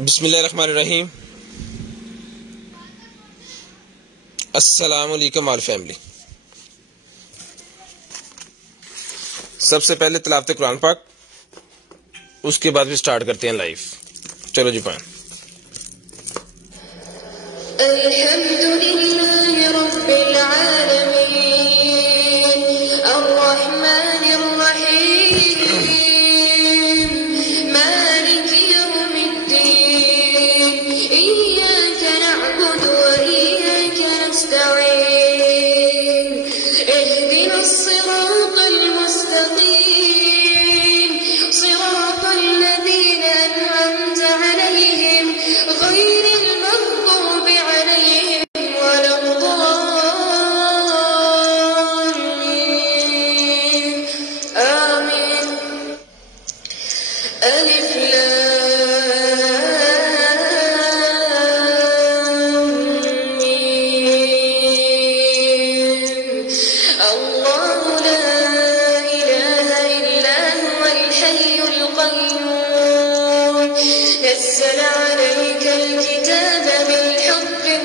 बिस्मिल्लाहिर्रहमानिर्रहीम। अस्सलाम वालेकुम ऑल फैमिली। सबसे पहले तिलावत कुरान पाक, उसके बाद भी स्टार्ट करते हैं लाइव। चलो जी पान। अल्हम्दुलिल्लाहि रब्बिल आलमीन अर्रहमानिर रहीम मालिकि यौमिद्दीन इय्याका नअबुदु व इय्याका नस्तईन इहदिनस सिरातल मुस्तकीम सिरातल लज़ीना अन'अमता अलैहिम गैरिल मग़्दूबि अलैहिम वलद्दाल्लीन आमीन। अलिफ लाम मीम अल्लाहु ला इलाहा इल्ला हुवल हय्युल क़य्यूम नज़्ज़ल अलैकल किताब बिल हक़्क़ि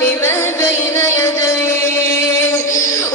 लिमा बैन यदैहि व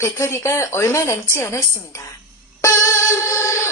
배터리가 얼마 남지 않았습니다.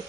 जाओ।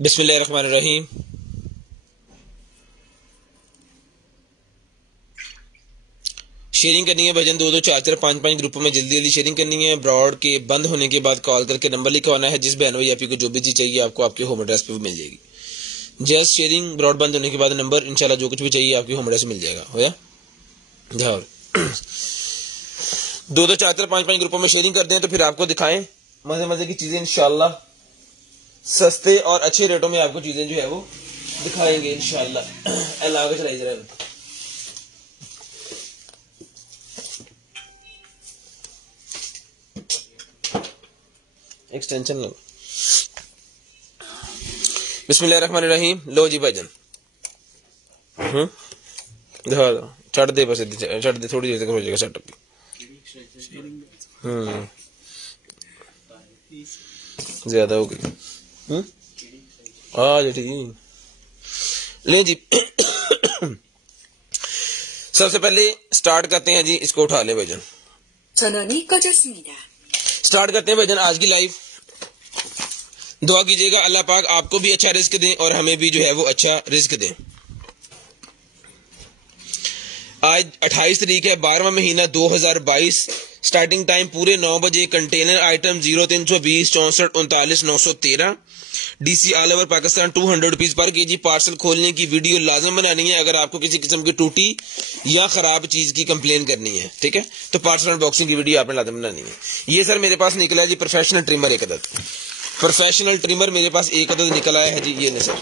बिस्मिल्लाहिर्रहमानिर्रहीम। शेयरिंग करनी है भजन 2-2, 4-4, 5-5 ग्रुपों में जल्दी जल्दी शेयरिंग करनी है। ब्रॉड के बंद होने के बाद कॉल करके नंबर लिखवाना है। जिस बहन या को जो भी चीज चाहिए आपको आपके होम एड्रेस पे मिल जाएगी। जस्ट शेयरिंग ब्रॉड बंद होने के बाद नंबर इंशाल्लाह जो कुछ भी चाहिए आपके होम एड्रेस मिल जाएगा। होया 2-2, 4-4, 5-5 ग्रुपों में शेयरिंग कर दें तो फिर आपको दिखाएं मजे मजे की चीजें इंशाल्लाह सस्ते और अच्छे रेटों में आपको चीजें जो है वो दिखाएंगे इंशाल्लाह। अल्लाह के चलाई जरा एक्सटेंशन लो। बिस्मिल्लाहिर्रहमानिर्रहीम। लो जी भजन दिखा दो। छड़ दे बस छड़ दे, थोड़ी देर तक हो जाएगा सेटअप। ज्यादा हो गई आ ठीक ले जी। सबसे पहले स्टार्ट करते हैं जी, इसको उठा ले भजन। 전원이 꺼졌습니다. स्टार्ट करते हैं भजन आज की लाइव। दुआ कीजिएगा अल्लाह पाक आपको भी अच्छा रिस्क दें और हमें भी जो है वो अच्छा रिस्क दें। आज 28 तारीख है, 12वां महीना 2022। स्टार्टिंग टाइम पूरे 9 बजे। Container item 0320 64 39 913। DC all over Pakistan 200 rupees per KG. Parcel खोलने की वीडियो लाजम बनानी है अगर आपको किसी किस्म की टूटी या खराब चीज की कंप्लेन करनी है, ठीक है, तो पार्सल अनबॉक्सिंग की वीडियो आपने लाजम बनानी है। ये सर मेरे पास निकला है जी प्रोफेशनल ट्रिमर एक अदद। प्रोफेशनल ट्रिमर मेरे पास एक अदद निकल आया है जी। ये नहीं सर,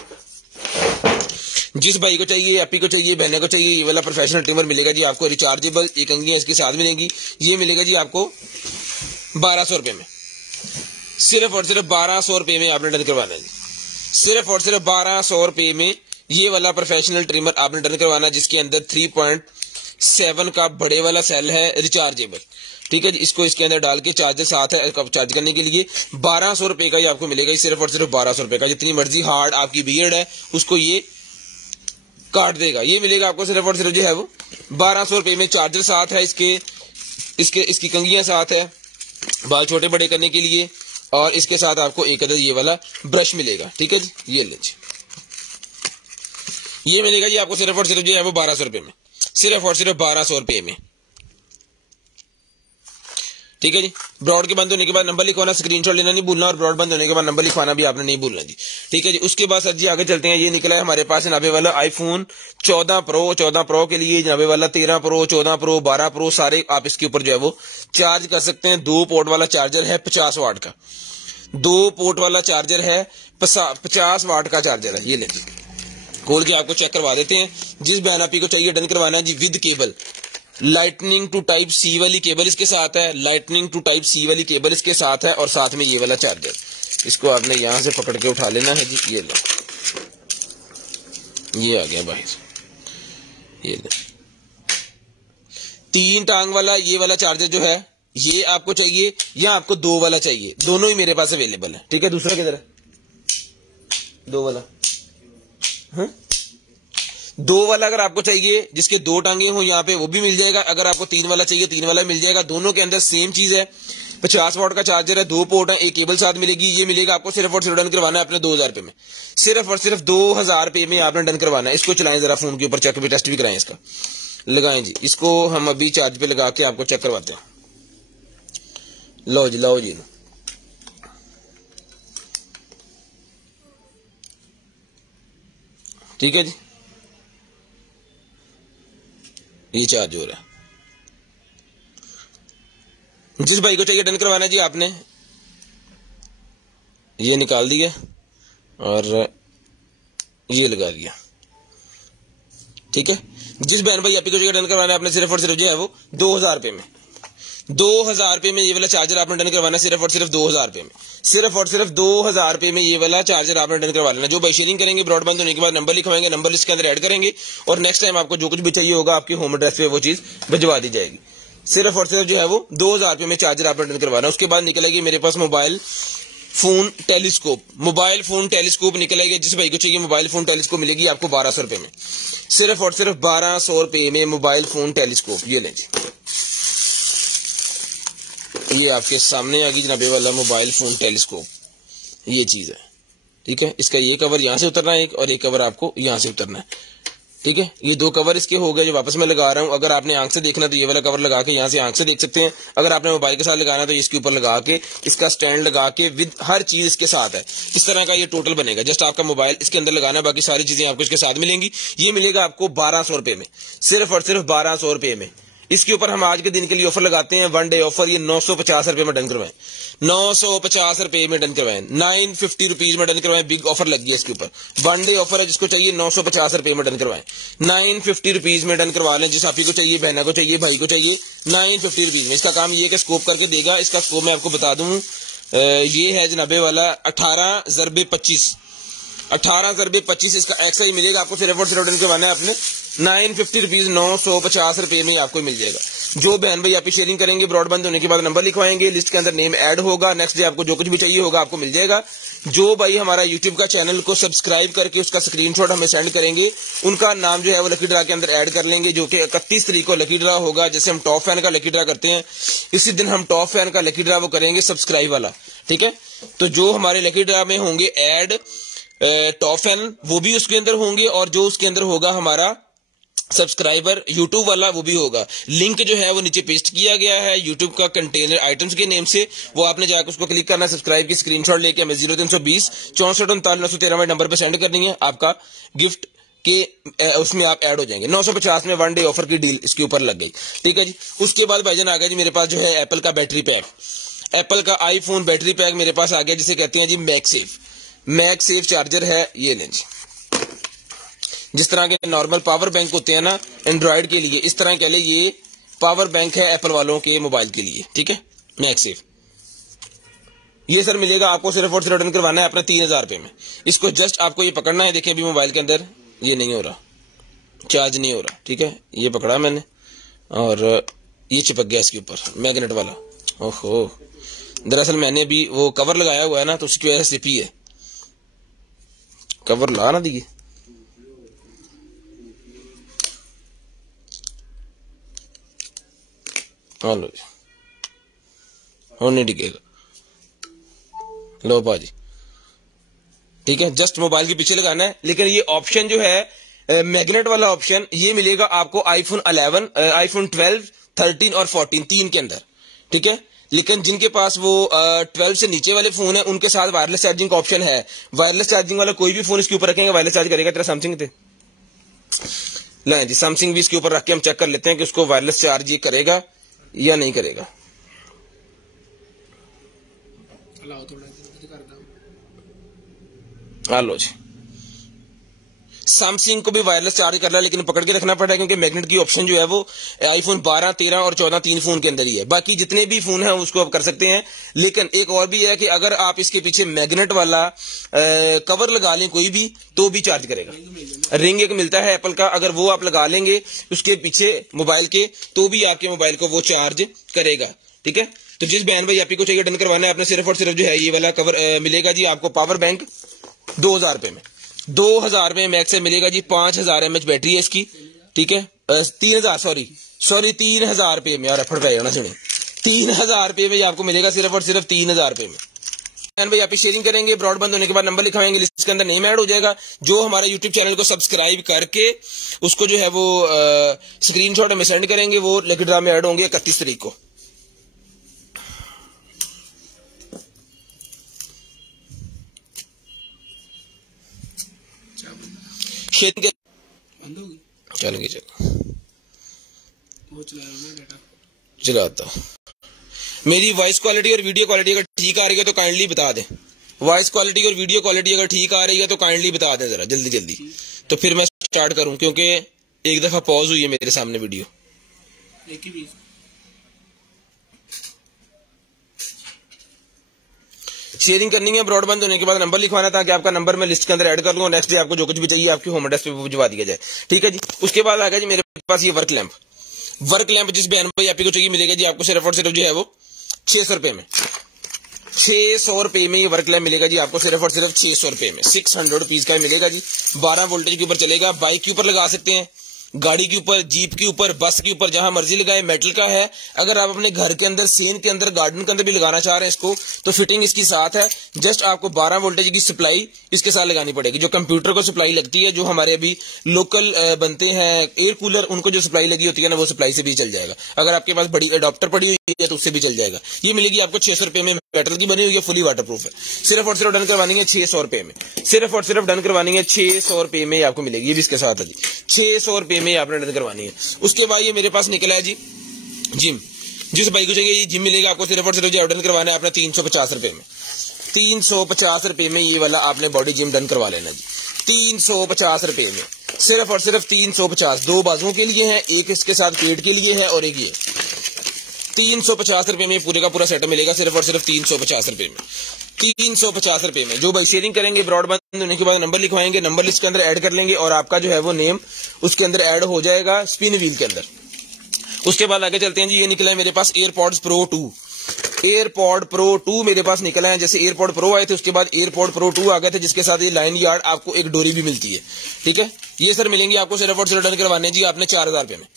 जिस भाई को चाहिए, आपी को चाहिए, बहने को चाहिए, ये वाला प्रोफेशनल ट्रिमर मिलेगा जी आपको रिचार्जेबल। एक कंघियां इसके साथ मिलेंगी। ये मिलेगा जी आपको 1200 रुपए में। सिर्फ और सिर्फ 1200 रुपए में आपने डन करवाना है जी। सिर्फ और सिर्फ 1200 रुपए में ये वाला प्रोफेशनल ट्रिमर आपने डन करवाना, जिसके अंदर 3.7 का बड़े वाला सेल है रिचार्जेबल, ठीक है जी। इसको इसके अंदर डाल के चार्जर साथ है चार्ज करने के लिए। 1200 रुपए का ये आपको मिलेगा। सिर्फ और सिर्फ 1200 रुपए का। जितनी मर्जी हार्ड आपकी बियर्ड है उसको ये काट देगा। ये मिलेगा आपको सिर्फ और सिर्फ जो है वो 1200 रुपए में। चार्जर साथ है इसकी कंघियां साथ है बाल छोटे बड़े करने के लिए, और इसके साथ आपको एक अदद ये वाला ब्रश मिलेगा, ठीक है जी। ये ले जी, ये मिलेगा जी आपको सिर्फ और सिर्फ जो है वो 1200 रुपए में। सिर्फ और सिर्फ 1200 रुपए में, ठीक है जी। ब्रॉड के बंद होने के बाद नंबर लिखवाना, स्क्रीनशॉट लेना नहीं भूलना, और ब्रॉड बंद होने के बाद नंबर लिखवाना भी आपने नहीं भूलना जी, ठीक है जी। उसके बाद सर जी आगे चलते हैं। ये निकला है हमारे पास जनाबे वाला आईफोन 14 प्रो के लिए जनाबे वाला 13 प्रो, 14 प्रो, 12 प्रो सारे आप इसके ऊपर जो है वो चार्ज कर सकते हैं। 2 पोर्ट वाला चार्जर है 50 वाट का। 2 पोर्ट वाला चार्जर है 50 वाट का चार्जर है। ये ले खोल के आपको चेक करवा देते हैं। जिस बहन आपी को चाहिए डन करवाना जी with cable, lightning to type C वाली केबल इसके साथ है, लाइटनिंग टू टाइप सी वाली केबल इसके साथ है, और साथ में ये वाला चार्जर। इसको आपने यहां से पकड़ के उठा लेना है जी। ये लो, ये आ गया भाई, ये लो। 3 टांग वाला ये वाला चार्जर जो है ये आपको चाहिए, या आपको 2 वाला चाहिए, दोनों ही मेरे पास अवेलेबल है। ठीक है, दूसरा किधर है? 2 वाला, हाँ 2 वाला अगर आपको चाहिए जिसके 2 टांगे हो यहाँ पे, वो भी मिल जाएगा। अगर आपको 3 वाला चाहिए, 3 वाला मिल जाएगा। दोनों के अंदर सेम चीज है, 50 वाट का चार्जर है, 2 पोर्ट है, एक केबल साथ मिलेगी। ये मिलेगा आपको सिर्फ और सिर्फ डन करवाना है अपने 2000 रुपए में, सिर्फ और सिर्फ 2000 रुपए में आपने डन करवाना है। इसको चलाएं जरा फोन के ऊपर, चेक भी टेस्ट भी कराएं इसका, लगाएं जी। इसको हम अभी चार्ज पे लगा के आपको चेक करवाते हैं। लो जी, लो जी, ठीक है जी, ये चार्ज हो रहा है। जिस भाई को चाहिए डन करवाना है जी, आपने ये निकाल दिया और ये लगा दिया। ठीक है, जिस बहन भाई आपको चाहिए डन करवाना है, आपने सिर्फ और सिर्फ जो है वो 2000 रुपए में, 2000 रुपए में ये वाला चार्जर आपने डन करवाना है, सिर्फ और सिर्फ 2000 रुपए में, सिर्फ और सिर्फ 2000 रुपए में ये वाला चार्जर आपने डन करवा लेना। जो भाई शेयरिंग करेंगे ब्रॉडबैंड होने के बाद नंबर लिखवाएंगे, नंबर इसके अंदर ऐड करेंगे, और नेक्स्ट टाइम आपको जो कुछ भी चाहिए होगा आपकी होम एड्रेस पे वो चीज भिजवा दी जाएगी। सिर्फ और सिर्फ जो है वो 2000 रुपए में चार्जर आपने डन करवाना है। उसके बाद निकलेगी मेरे पास mobile phone telescope, mobile phone telescope निकलेगी। जिस भाई को चाहिए मोबाइल फोन टेलीस्कोप मिलेगी आपको 1200 रुपए में, सिर्फ और सिर्फ 1200 रुपए में मोबाइल फोन टेलीस्कोप। ये लें जी, ये आपके सामने आ गई जनाबे वाला मोबाइल फोन टेलीस्कोप, ये चीज है। ठीक है, इसका ये कवर यहां से उतरना है एक, और एक कवर आपको यहां से उतरना है। ठीक है, ये 2 कवर इसके हो गए जो वापस मैं लगा रहा हूं। अगर आपने आंख से देखना तो ये वाला कवर लगा के यहां से आंख से देख सकते हैं। अगर आपने मोबाइल के साथ लगाना तो इसके ऊपर लगा के, इसका स्टैंड लगा के विद हर चीज इसके साथ है। इस तरह का ये टोटल बनेगा। जस्ट आपका मोबाइल इसके अंदर लगाना है, बाकी सारी चीजें आपको इसके साथ मिलेंगी। ये मिलेगा आपको 1200 रुपए में, सिर्फ और सिर्फ 1200 रुपए में। इसके ऊपर हम आज के दिन के लिए ऑफर लगाते हैं, 1 डे ऑफर। ये 950 रुपए में डन करवाएं, 950 रुपए में डन करवाएं, 950 रुपीज में डन करवाएं। बिग ऑफर लग गया इसके ऊपर, 1 डे ऑफर है। जिसको चाहिए 950 रुपए में डन करवाएं, 950 रुपीज में डन करवा लें। जिस आपी को चाहिए, बहना को चाहिए, भाई को चाहिए, 950 रुपीज में। इसका काम ये कि स्कोप करके देगा। इसका स्कोप मैं आपको बता दूं, ये है जनाबे वाला 18 ज़रबे 25, 18 ज़रबे 25 इसका एक्सरसाइज मिलेगा आपको। सिर्फ और सिर्फ डन करवाना है आपने 950 रुपीज, 950 रुपए में आपको मिल जाएगा। जो बहन भाई आप शेयरिंग करेंगे ब्रॉडबैंड होने के बाद नंबर लिखवाएंगे, लिस्ट के अंदर नेम ऐड होगा। नेक्स्ट डे आपको जो कुछ भी चाहिए होगा आपको मिल जाएगा। जो भाई हमारा यूट्यूब का चैनल को सब्सक्राइब करके उसका स्क्रीनशॉट हमें सेंड करेंगे, उनका नाम जो है वो लकी ड्रा के अंदर ऐड कर लेंगे, जो कि 31 तारीख को लकी ड्रा होगा। जैसे हम टॉप फैन का लकी ड्रा करते हैं, इसी दिन हम टॉप फैन का लकी ड्रा वो करेंगे सब्सक्राइब वाला। ठीक है, तो जो हमारे लकी ड्रा में होंगे ऐड टॉप फैन, वो भी उसके अंदर होंगे, और जो उसके अंदर होगा हमारा सब्सक्राइबर यूट्यूब वाला, वो भी होगा। लिंक जो है वो नीचे पेस्ट किया गया है यूट्यूब का कंटेनर आइटम्स के नेम से, वो आपने जाकर उसको क्लिक करना है। सब्सक्राइब की स्क्रीनशॉट लेके हमें 0320 64 39 913 नंबर पे सेंड करनी है। आपका गिफ्ट के उसमें आप ऐड हो जाएंगे। 950 में 1 डे ऑफर की डील इसके ऊपर लग गई। ठीक है जी, उसके बाद भाईजान आ गया जी मेरे पास जो है एप्पल का बैटरी पैक, एप्पल का आईफोन बैटरी पैक मेरे पास आ गया, जिसे कहते हैं जी मैगसेफ। मैगसेफ चार्जर है, ये लें जी। जिस तरह के नॉर्मल पावर बैंक होते हैं ना एंड्रॉइड के लिए, इस तरह कह ले ये पावर बैंक है एप्पल वालों के मोबाइल के लिए। ठीक है, मैगसेफ ये सर मिलेगा आपको सिर्फ और सिर्फ रिटर्न करवाना है अपना 3000 रुपए में। इसको जस्ट आपको ये पकड़ना है। देखें अभी मोबाइल के अंदर ये नहीं हो रहा, चार्ज नहीं हो रहा। ठीक है, ये पकड़ा मैंने और ये चिपक गया इसके ऊपर मैग्नेट वाला। ओहो, दरअसल मैंने भी वो कवर लगाया हुआ है ना, तो उसकी वजह से स्लिप ही है। कवर ला ना दिए, लो नहीं टिकेगा, लो भाजी। ठीक है, जस्ट मोबाइल के पीछे लगाना है। लेकिन ये ऑप्शन जो है मैग्नेट वाला ऑप्शन, ये मिलेगा आपको आईफोन 11, आईफोन 12, 13 और 14 तीन के अंदर। ठीक है, लेकिन जिनके पास वो 12 से नीचे वाले फोन है उनके साथ वायरलेस चार्जिंग का ऑप्शन है। वायरलेस चार्जिंग वाला कोई भी फोन इसके ऊपर रखेंगे वायरलेस चार्ज करेगा। तेरा सैमसंग थे ले जी, सैमसंग भी इसके ऊपर रख के हम चेक कर लेते हैं कि उसको वायरलेस चार्ज ये करेगा या नहीं करेगा। लो जी, सैमसंग को भी वायरलेस चार्ज कर रहा है, लेकिन पकड़ के रखना पड़ा है क्योंकि मैग्नेट की ऑप्शन जो है वो आईफोन 12, 13 और 14 तीन फोन के अंदर ही है। बाकी जितने भी फोन हैं उसको आप कर सकते हैं। लेकिन एक और भी है कि अगर आप इसके पीछे मैग्नेट वाला कवर लगा लें कोई भी, तो भी चार्ज करेगा। रिंग एक मिलता है एप्पल का, अगर वो आप लगा लेंगे उसके पीछे मोबाइल के, तो भी आपके मोबाइल को वो चार्ज करेगा। ठीक है, तो जिस बहन भाई आप ही को चाहिए डन करवाना है, आपने सिर्फ और सिर्फ जो है ये वाला कवर मिलेगा जी आपको पावर बैंक 2000 रुपए में। 2000 में मैक्स से मिलेगा जी। 5000 mAh बैटरी है इसकी। ठीक है, 3000 सॉरी 3000 रुपए में, यार अफड़ पे ना सुने, 3000 रुपए में आपको मिलेगा सिर्फ और सिर्फ 3000 रुपए में। भाई आप शेयरिंग करेंगे, ब्रॉडबैंड होने के बाद नंबर लिखवाएंगे, लिस्ट के अंदर नेम ऐड हो जाएगा। जो हमारे यूट्यूब चैनल को सब्सक्राइब करके उसको जो है वो स्क्रीनशॉट हमें सेंड करेंगे, वो लकी ड्रा में ऐड होंगे 31 तारीख को। चलेंगे चलाता हूं। मेरी वॉइस क्वालिटी और वीडियो क्वालिटी अगर ठीक आ रही है तो काइंडली बता दें। वॉइस क्वालिटी और वीडियो क्वालिटी अगर ठीक आ रही है तो काइंडली बता दें जरा जल्दी जल्दी, तो फिर मैं स्टार्ट करूं, क्योंकि एक दफा पॉज हुई है मेरे सामने वीडियो। शेयरिंग करनी है, ब्रॉडबैंड होने के बाद नंबर लिखवाना ताकि आपका नंबर मैं लिस्ट के अंदर ऐड कर लूं, नेक्स्ट डे आपको जो कुछ भी चाहिए आपकी होम एड्रेस पे भिजवा दिया जाए। ठीक है जी। उसके बाद आ गया जी मेरे पास ये वर्क लैंप जिस बहन भाई आप ही को चाहिए मिलेगा जी आपको सिर्फ और सिर्फ जो है वो 600 रुपए में। 600 रुपए में ये वर्क लैंप मिलेगा जी आपको सिर्फ और सिर्फ 600 रुपए में। 600 रुपीज का मिलेगा जी। 12 वोल्टेज के ऊपर चलेगा, बाइक के ऊपर लगा सकते हैं, गाड़ी के ऊपर, जीप के ऊपर, बस के ऊपर, जहां मर्जी लगाए। मेटल का है। अगर आप अपने घर के अंदर, सीन के अंदर, गार्डन के अंदर भी लगाना चाह रहे हैं इसको, तो फिटिंग इसकी साथ है। जस्ट आपको 12 वोल्टेज की सप्लाई इसके साथ लगानी पड़ेगी। जो कंप्यूटर को सप्लाई लगती है, जो हमारे अभी लोकल बनते हैं एयर कूलर, उनको जो सप्लाई लगी होती है ना, वो सप्लाई से भी चल जाएगा। अगर आपके पास बड़ी अडॉप्टर पड़ी हुई है तो उससे भी चल जाएगा। ये मिलेगी आपको 600 रुपए में, मेटल की बनी हुई है, फुली वाटर प्रूफ है। सिर्फ और सिर्फ डन करवानी है 600 रुपए में। सिर्फ और सिर्फ डन करवानी है 600 रुपए में आपको मिलेगी। ये भी इसके साथ है जी। 600 रुपए में आपने डन करवानी है। उसके बाद ये मेरे पास निकला है जी जिम। जिस भाई को चाहिए ये जिम मिलेगा आपको सिर्फ और सिर्फ जो डन करवाना है अपना 350 रुपए में। 350 रुपए में ये वाला आपने बॉडी जिम डन करवा लेना जी। 350 रुपए में, सिर्फ और सिर्फ 350। 2 बाजुओं के लिए है, एक इसके साथ पेट के लिए है और एक ये। 350 रुपए में पूरे का पूरा सेट मिलेगा सिर्फ और सिर्फ 350 रुपए में। 350 रुपए में। जो भाई शेयरिंग करेंगे, ब्रॉडबैंड होने के बाद नंबर लिखवाएंगे, नंबर लिस्ट के अंदर ऐड कर लेंगे और आपका जो है वो नेम उसके अंदर ऐड हो जाएगा स्पिन व्हील के अंदर। उसके बाद आगे चलते हैं जी। ये निकला है मेरे पास एयरपॉड्स प्रो 2। एयरपॉड प्रो 2 मेरे पास निकला है। जैसे एयरपॉड प्रो आए थे उसके बाद एयरपॉड प्रो 2 आ गए थे, जिसके साथ ये लाइन यार्ड आपको एक डोरी भी मिलती है। ठीक है, ये सर मिलेंगे आपको सिर्फ और सिर्फ डन करवाने जी आपने 4000 रुपए में।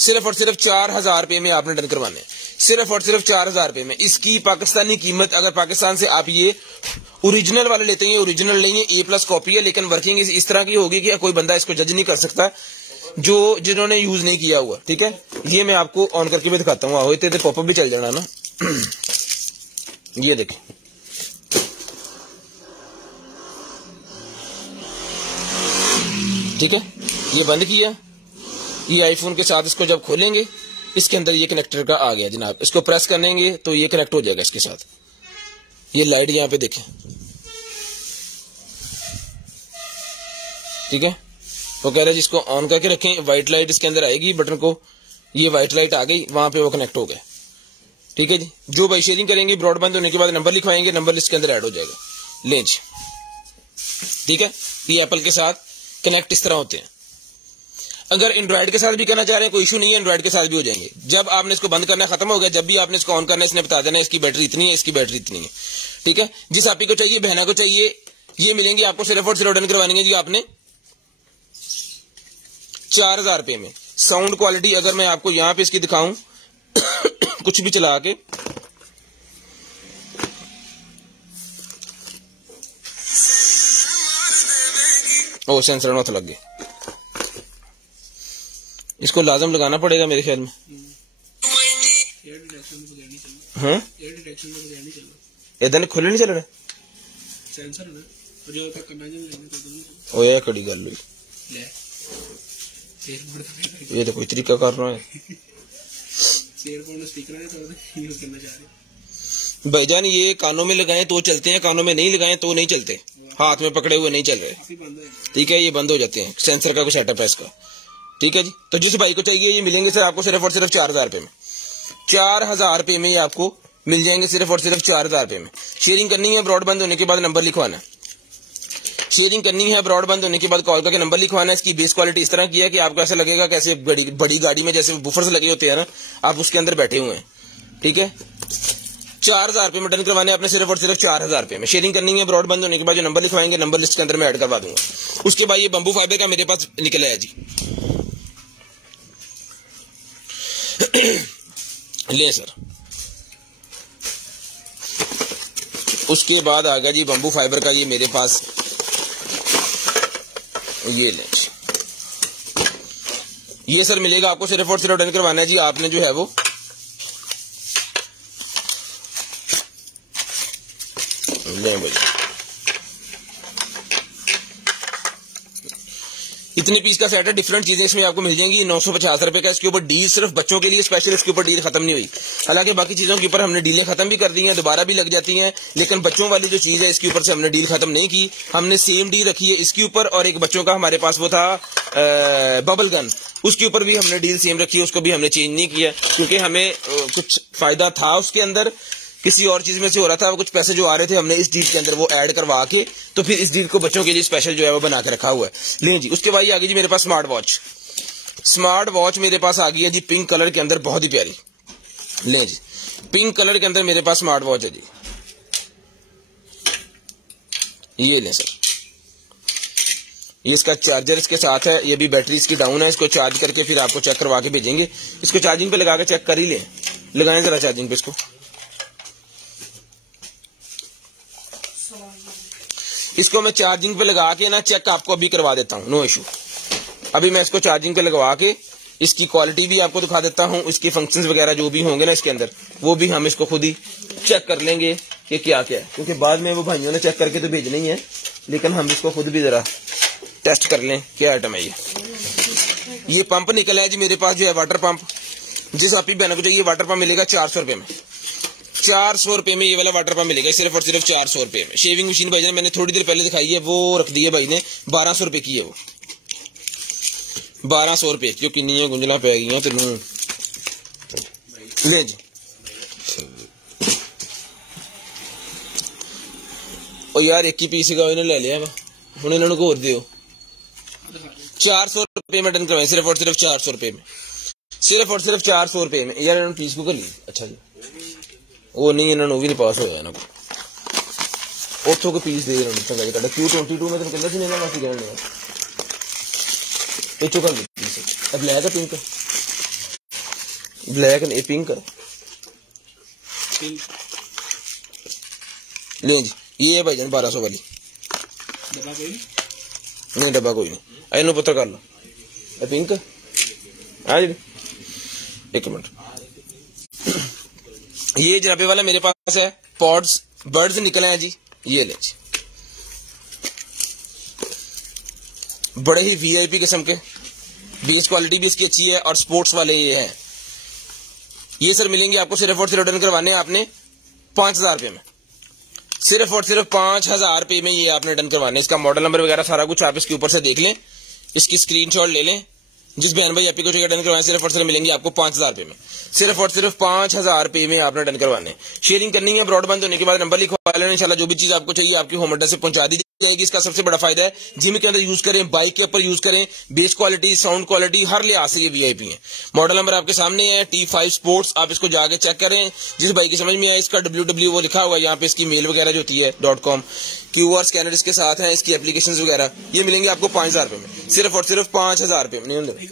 सिर्फ और सिर्फ 4000 रुपए में आपने डन करवाने, सिर्फ और सिर्फ 4000 रुपए में। इसकी पाकिस्तानी कीमत, अगर पाकिस्तान से आप ये ओरिजिनल वाले लेते हैं, ओरिजिनल लेंगे, A+ कॉपी है, लेकिन वर्किंग इस तरह की होगी कि कोई बंदा इसको जज नहीं कर सकता जिन्होंने यूज नहीं किया हुआ। ठीक है, ये मैं आपको ऑन करके भी दिखाता हूँ। आओ इतने पॉपअप भी चल जाना ना। ये देखें, ठीक है, ये बंद किया। ये आईफोन के साथ इसको जब खोलेंगे, इसके अंदर ये कनेक्टर का आ गया जनाब। इसको प्रेस करेंगे तो ये कनेक्ट हो जाएगा इसके साथ। ये लाइट यहाँ पे देखें, ठीक है। वो कह रहे हैं जिसको ऑन करके रखें, व्हाइट लाइट इसके अंदर आएगी बटन को। ये व्हाइट लाइट आ गई, वहां पे वो कनेक्ट हो गए। ठीक है जी। जो भाई शेयरिंग करेंगे, ब्रॉडबैंड होने के बाद नंबर लिखवाएंगे, नंबर लिस्ट के अंदर ऐड हो जाएगा। लें जी, ठीक है। ये एप्पल के साथ कनेक्ट इस तरह होते हैं। अगर एंड्रॉइड के साथ भी करना चाह रहे हैं कोई इशू नहीं है, एंड्रॉइड के साथ भी हो जाएंगे। जब आपने इसको बंद करना खत्म हो गया, जब भी आपने इसको ऑन करना है, इसने बता देना इसकी बैटरी इतनी है, इसकी बैटरी इतनी है। ठीक है। जिस आपी को चाहिए, बहना को चाहिए, ये मिलेंगे आपको सिर्फ और सिर्फ डन करवाएंगे जी आपने 4000 रुपए में। साउंड क्वालिटी अगर मैं आपको यहां पे इसकी दिखाऊं कुछ भी चला के, ओ सेंसर नॉट लग गए। इसको लाजम लगाना पड़ेगा मेरे ख्याल में। हाँ, इधर खुले नहीं चल रहा ओ यार, कड़ी गल हुई। ये तो कोई तरीका कर रहा है। भाईजान ये कानों में लगाएं तो चलते हैं, कानों में नहीं लगाएं तो नहीं चलते, हाथ में पकड़े हुए नहीं चल रहे, ठीक है, ये बंद हो जाते हैं, सेंसर का कोई सेटअप है इसका, ठीक है जी। तो जिस भाई को चाहिए ये मिलेंगे सर आपको सिर्फ और सिर्फ 4000 रुपए में, 4000 रुपए में ये आपको मिल जाएंगे सिर्फ और सिर्फ 4000 रुपए में। शेयरिंग करनी है, ब्रॉडबैंड होने के बाद नंबर लिखवाना है, शेयरिंग करनी है, ब्रॉडबैंड होने के बाद कॉल करके नंबर लिखवाना है। इसकी बेस क्वालिटी इस तरह की है कि आपको ऐसा लगेगा कैसे बड़ी गाड़ी में जैसे बुफर्स लगे होते हैं ना, आप उसके अंदर बैठे हुए हैं, ठीक है। 4000 रुपए में डन करवाने आपने सिर्फ और सिर्फ 4000 रुपए में। शेयरिंग करनी है, ब्रॉडबैंड होने के बाद जो नंबर लिखवाएंगे नंबर लिस्ट के अंदर मैं ऐड करवा दूंगा। उसके बाद ये बंबू फाइबर का मेरे पास निकला है जी ले सर। उसके बाद आ गया जी बंबू फाइबर का ये मेरे पास, ये ले, ये सर मिलेगा आपको सिर्फ और सिर्फ डन करवाना है जी आपने जो है वो ले भाई। इतने पीस का सेट है, डिफरेंट चीजें इसमें आपको मिल जाएंगी। 950 रुपए का इसके ऊपर डील, सिर्फ बच्चों के लिए स्पेशल इसके ऊपर डील खत्म नहीं हुई। हालांकि बाकी चीजों के ऊपर हमने डीलें खत्म भी कर दी हैं, दोबारा भी लग जाती हैं, लेकिन बच्चों वाली जो चीज है इसके ऊपर से हमने डील खत्म नहीं की। हमने सेम डील रखी है इसके ऊपर, और एक बच्चों का हमारे पास वो था बबल गन, उसके ऊपर भी हमने डील सेम रखी है, उसको भी हमने चेंज नहीं किया क्योंकि हमें कुछ फायदा था उसके अंदर, किसी और चीज में से हो रहा था, वो कुछ पैसे जो आ रहे थे हमने इस डील के अंदर वो ऐड करवा के तो फिर इस डील को बच्चों के लिए स्पेशल जो है वो बना के रखा हुआ है। ले जी। उसके बाद ये आ गई जी मेरे पास स्मार्ट वॉच। स्मार्ट वॉच मेरे पास आ गई है जी पिंक कलर के अंदर, बहुत ही प्यारी। ले जी, पिंक कलर के अंदर मेरे पास स्मार्ट वॉच है जी, ये लें सर। ये इसका चार्जर इसके साथ है, ये भी बैटरी इसकी डाउन है, इसको चार्ज करके फिर आपको चेक करवा के भेजेंगे। इसको चार्जिंग पे लगा के चेक कर ही लें, लगाएं जरा चार्जिंग पे इसको। इसको मैं चार्जिंग पे लगा के ना चेक आपको अभी करवा देता हूँ, नो इशू। अभी मैं इसको चार्जिंग पे लगवा के इसकी क्वालिटी भी आपको दिखा देता हूँ, इसके फंक्शंस वगैरह जो भी होंगे ना इसके अंदर वो भी हम इसको खुद ही चेक कर लेंगे कि क्या क्या है, क्योंकि बाद में वो भाइयों ने चेक करके तो भेजना ही है, लेकिन हम इसको खुद भी जरा टेस्ट कर लें क्या आइटम है ये पंप निकला है जी मेरे पास जो है वाटर पंप। जिस आप ही बहनों को चाहिए वाटर पंप मिलेगा 400 रुपए में, 400 रुपए में ये वाला वाटर पंप मिलेगा सिर्फ और सिर्फ 400 रुपए में। शेविंग मशीन भाई ने मैंने थोड़ी देर पहले दिखाई है, वो रख दी है भाई ने 1200 रुपए की है, वो 1200 रुपए की, किन्नी गुंजला पै गई तेन ले जी। ओ यार एक ही पीस का इन्हें ले लिया हूं, इन्होंने को और दियो। 400 रुपए में डन करवाए सिर्फ और सिर्फ 400 रुपए में, सिर्फ और सिर्फ 400 रुपए में। यार इन्होंने पीस को कर ली, अच्छा जी वो नहीं इन्होंने भी नहीं पास होया इन्हों को उतो के पीस दे रहे चंगा जी। Q22 में तो कहना सी नहीं मासी कहने चो कर पीस ब्लैक है पिंक, ब्लैक नहीं पिंक ले जी। ये है भाईजान 1200 वाली, नहीं डब्बा कोई नहीं, इन्हों पता कर लो पिंक हाँ जी। एक मिनट, ये जराबे वाला मेरे पास है, पॉड्स बर्ड्स निकले हैं जी, ये ले जी, बड़े ही वीआईपी किस्म के, बेस क्वालिटी भी इसकी अच्छी है और स्पोर्ट्स वाले ये हैं। ये सर मिलेंगे आपको सिर्फ और सिर्फ डन करवाने आपने 5000 रुपए में, सिर्फ और सिर्फ 5000 रुपए में ये आपने डन करवाने। इसका मॉडल नंबर वगैरह सारा कुछ आप इसके ऊपर से देख लें, इसकी स्क्रीनशॉट ले लें। जिस बहन भाई आपको चाहिए डन करवाएं सिर्फ और सिर्फ मिलेंगे आपको 5000 रुपए में, सिर्फ और सिर्फ 5000 रुपए में आपने डन करवाने। शेयरिंग करनी है, ब्रॉडबैंड होने के बाद नंबर लिखवा लेना, इंशाल्लाह जो भी चीज आपको चाहिए आपकी होम एड्रेस से पहुंचा दी जाएगी। इसका सबसे बड़ा फायदा है जिम के अंदर यूज करें, बाइक के ऊपर यूज करें, बेस क्वालिटी साउंड क्वालिटी हर लिहाज से ये वीआईपी है। मॉडल नंबर आपके सामने है T5 स्पोर्ट्स, आप इसको जाके चेक करें। जिस भाई की समझ में आए इसका www वो लिखा हुआ है यहाँ पे, इसकी मेल वगैरह जो होती है .com, QR स्कैनर इसके साथ है, इसकी एप्लीकेशन वगैरह ये मिलेंगे आपको 5000 रुपए में, सिर्फ और सिर्फ 5000 रुपए में,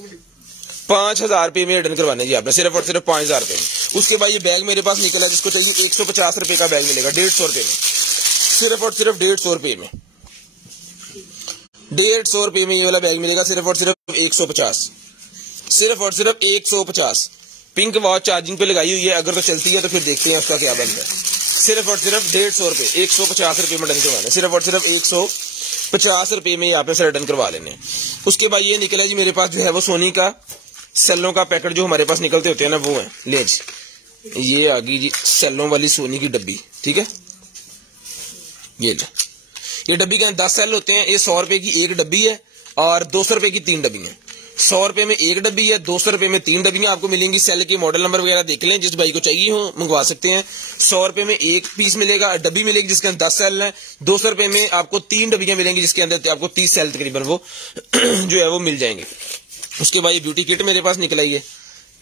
5000 रुपए में डन करवाने जी आपने सिर्फ और सिर्फ 5000 रुपए में। उसके बाद ये बैग मेरे पास निकला है, जिसको चाहिए 150 रुपए का बैग मिलेगा 150 रुपए में, सिर्फ और सिर्फ 150 रुपए में, 150 रुपए में ये वाला बैग मिलेगा सिर्फ और सिर्फ 150, सिर्फ और सिर्फ 150। पिंक वॉच चार्जिंग पे लगाई हुई है, अगर तो चलती है तो फिर देखते हैं उसका क्या बनता है। सिर्फ और सिर्फ 150 रुपए, 150 रुपए में डन करवाने, सिर्फ और सिर्फ 150 रुपए में यहाँ पे से रिटर्न करवा लेने। उसके बाद ये निकला जी मेरे पास जो है वो सोनी का सेलों का पैकेट जो हमारे पास निकलते होते हैं ना वो है, ले जी ये आ गई जी सेलों वाली सोनी की डब्बी, ठीक है। ये ले, ये डब्बी के अंदर 10 सेल होते हैं। ये 100 रुपए की एक डब्बी है और 200 रुपए की 3 डब्बी है। 100 रुपए में एक डब्बी है, 200 रुपए में 3 डब्बियां आपको मिलेंगी। सेल के मॉडल नंबर वगैरह देख लें, जिस भाई को चाहिए हो मंगवा सकते हैं। 100 रुपए में एक पीस मिलेगा, डब्बी मिलेगी जिसके अंदर 10 सेल है। 200 रुपए में आपको 3 डब्बियां मिलेंगी जिसके अंदर आपको 30 सेल तकरीबन वो जो है वो मिल जाएंगे। उसके बाद ये ब्यूटी किट मेरे पास निकल आई है।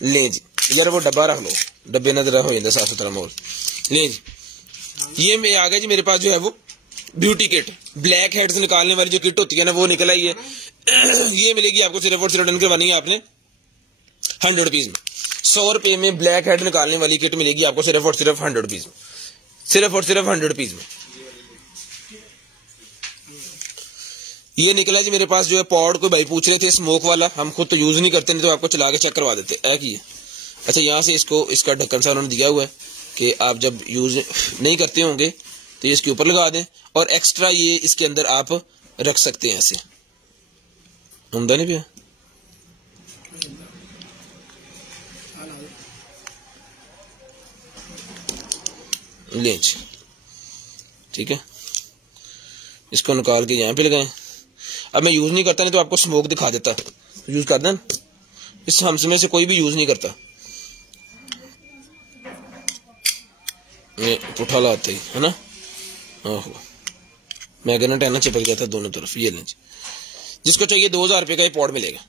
ले जी यार वो डब्बा रख लो, डब्बे ना जरा हो जाता साफ सुथरा माहौल। ले जी ये आ गया जी मेरे पास जो है वो ब्यूटी किट। ब्लैक हेड्स निकालने वाली जो किट होती है ना वो निकल आई है। ये मिलेगी आपको सिर्फ और सिर्फ डन करवानी है आपने 100 रुपीज में। 100 रुपए में ब्लैक हेड निकालने वाली किट मिलेगी आपको सिर्फ और सिर्फ 100 रुपीज में, सिर्फ और सिर्फ 100 रुपीज में। ये निकला जी मेरे पास जो है पॉड। कोई भाई पूछ रहे थे स्मोक वाला, हम खुद तो यूज नहीं करते, नहीं तो आपको चला के चेक करवा देते है कि अच्छा यहाँ से इसको इसका ढक्कन सा उन्होंने दिया हुआ है कि आप जब यूज नहीं करते होंगे तो इसके ऊपर लगा दें और एक्स्ट्रा ये इसके अंदर आप रख सकते हैं ऐसे। उम्दा नहीं भैया लेंच, ठीक है। इसको निकाल के यहाँ पे लगाएं। अब मैं यूज नहीं करता, नहीं तो आपको स्मोक दिखा देता। यूज कर दें, इस हमसे से कोई भी यूज नहीं करता। ये पुठा लाते ही है ना, आहो मैगनेट है ना, चिपक गया था दोनों तरफ। ये लें, जिसको चाहिए 2000 रुपए का ये पॉड मिलेगा।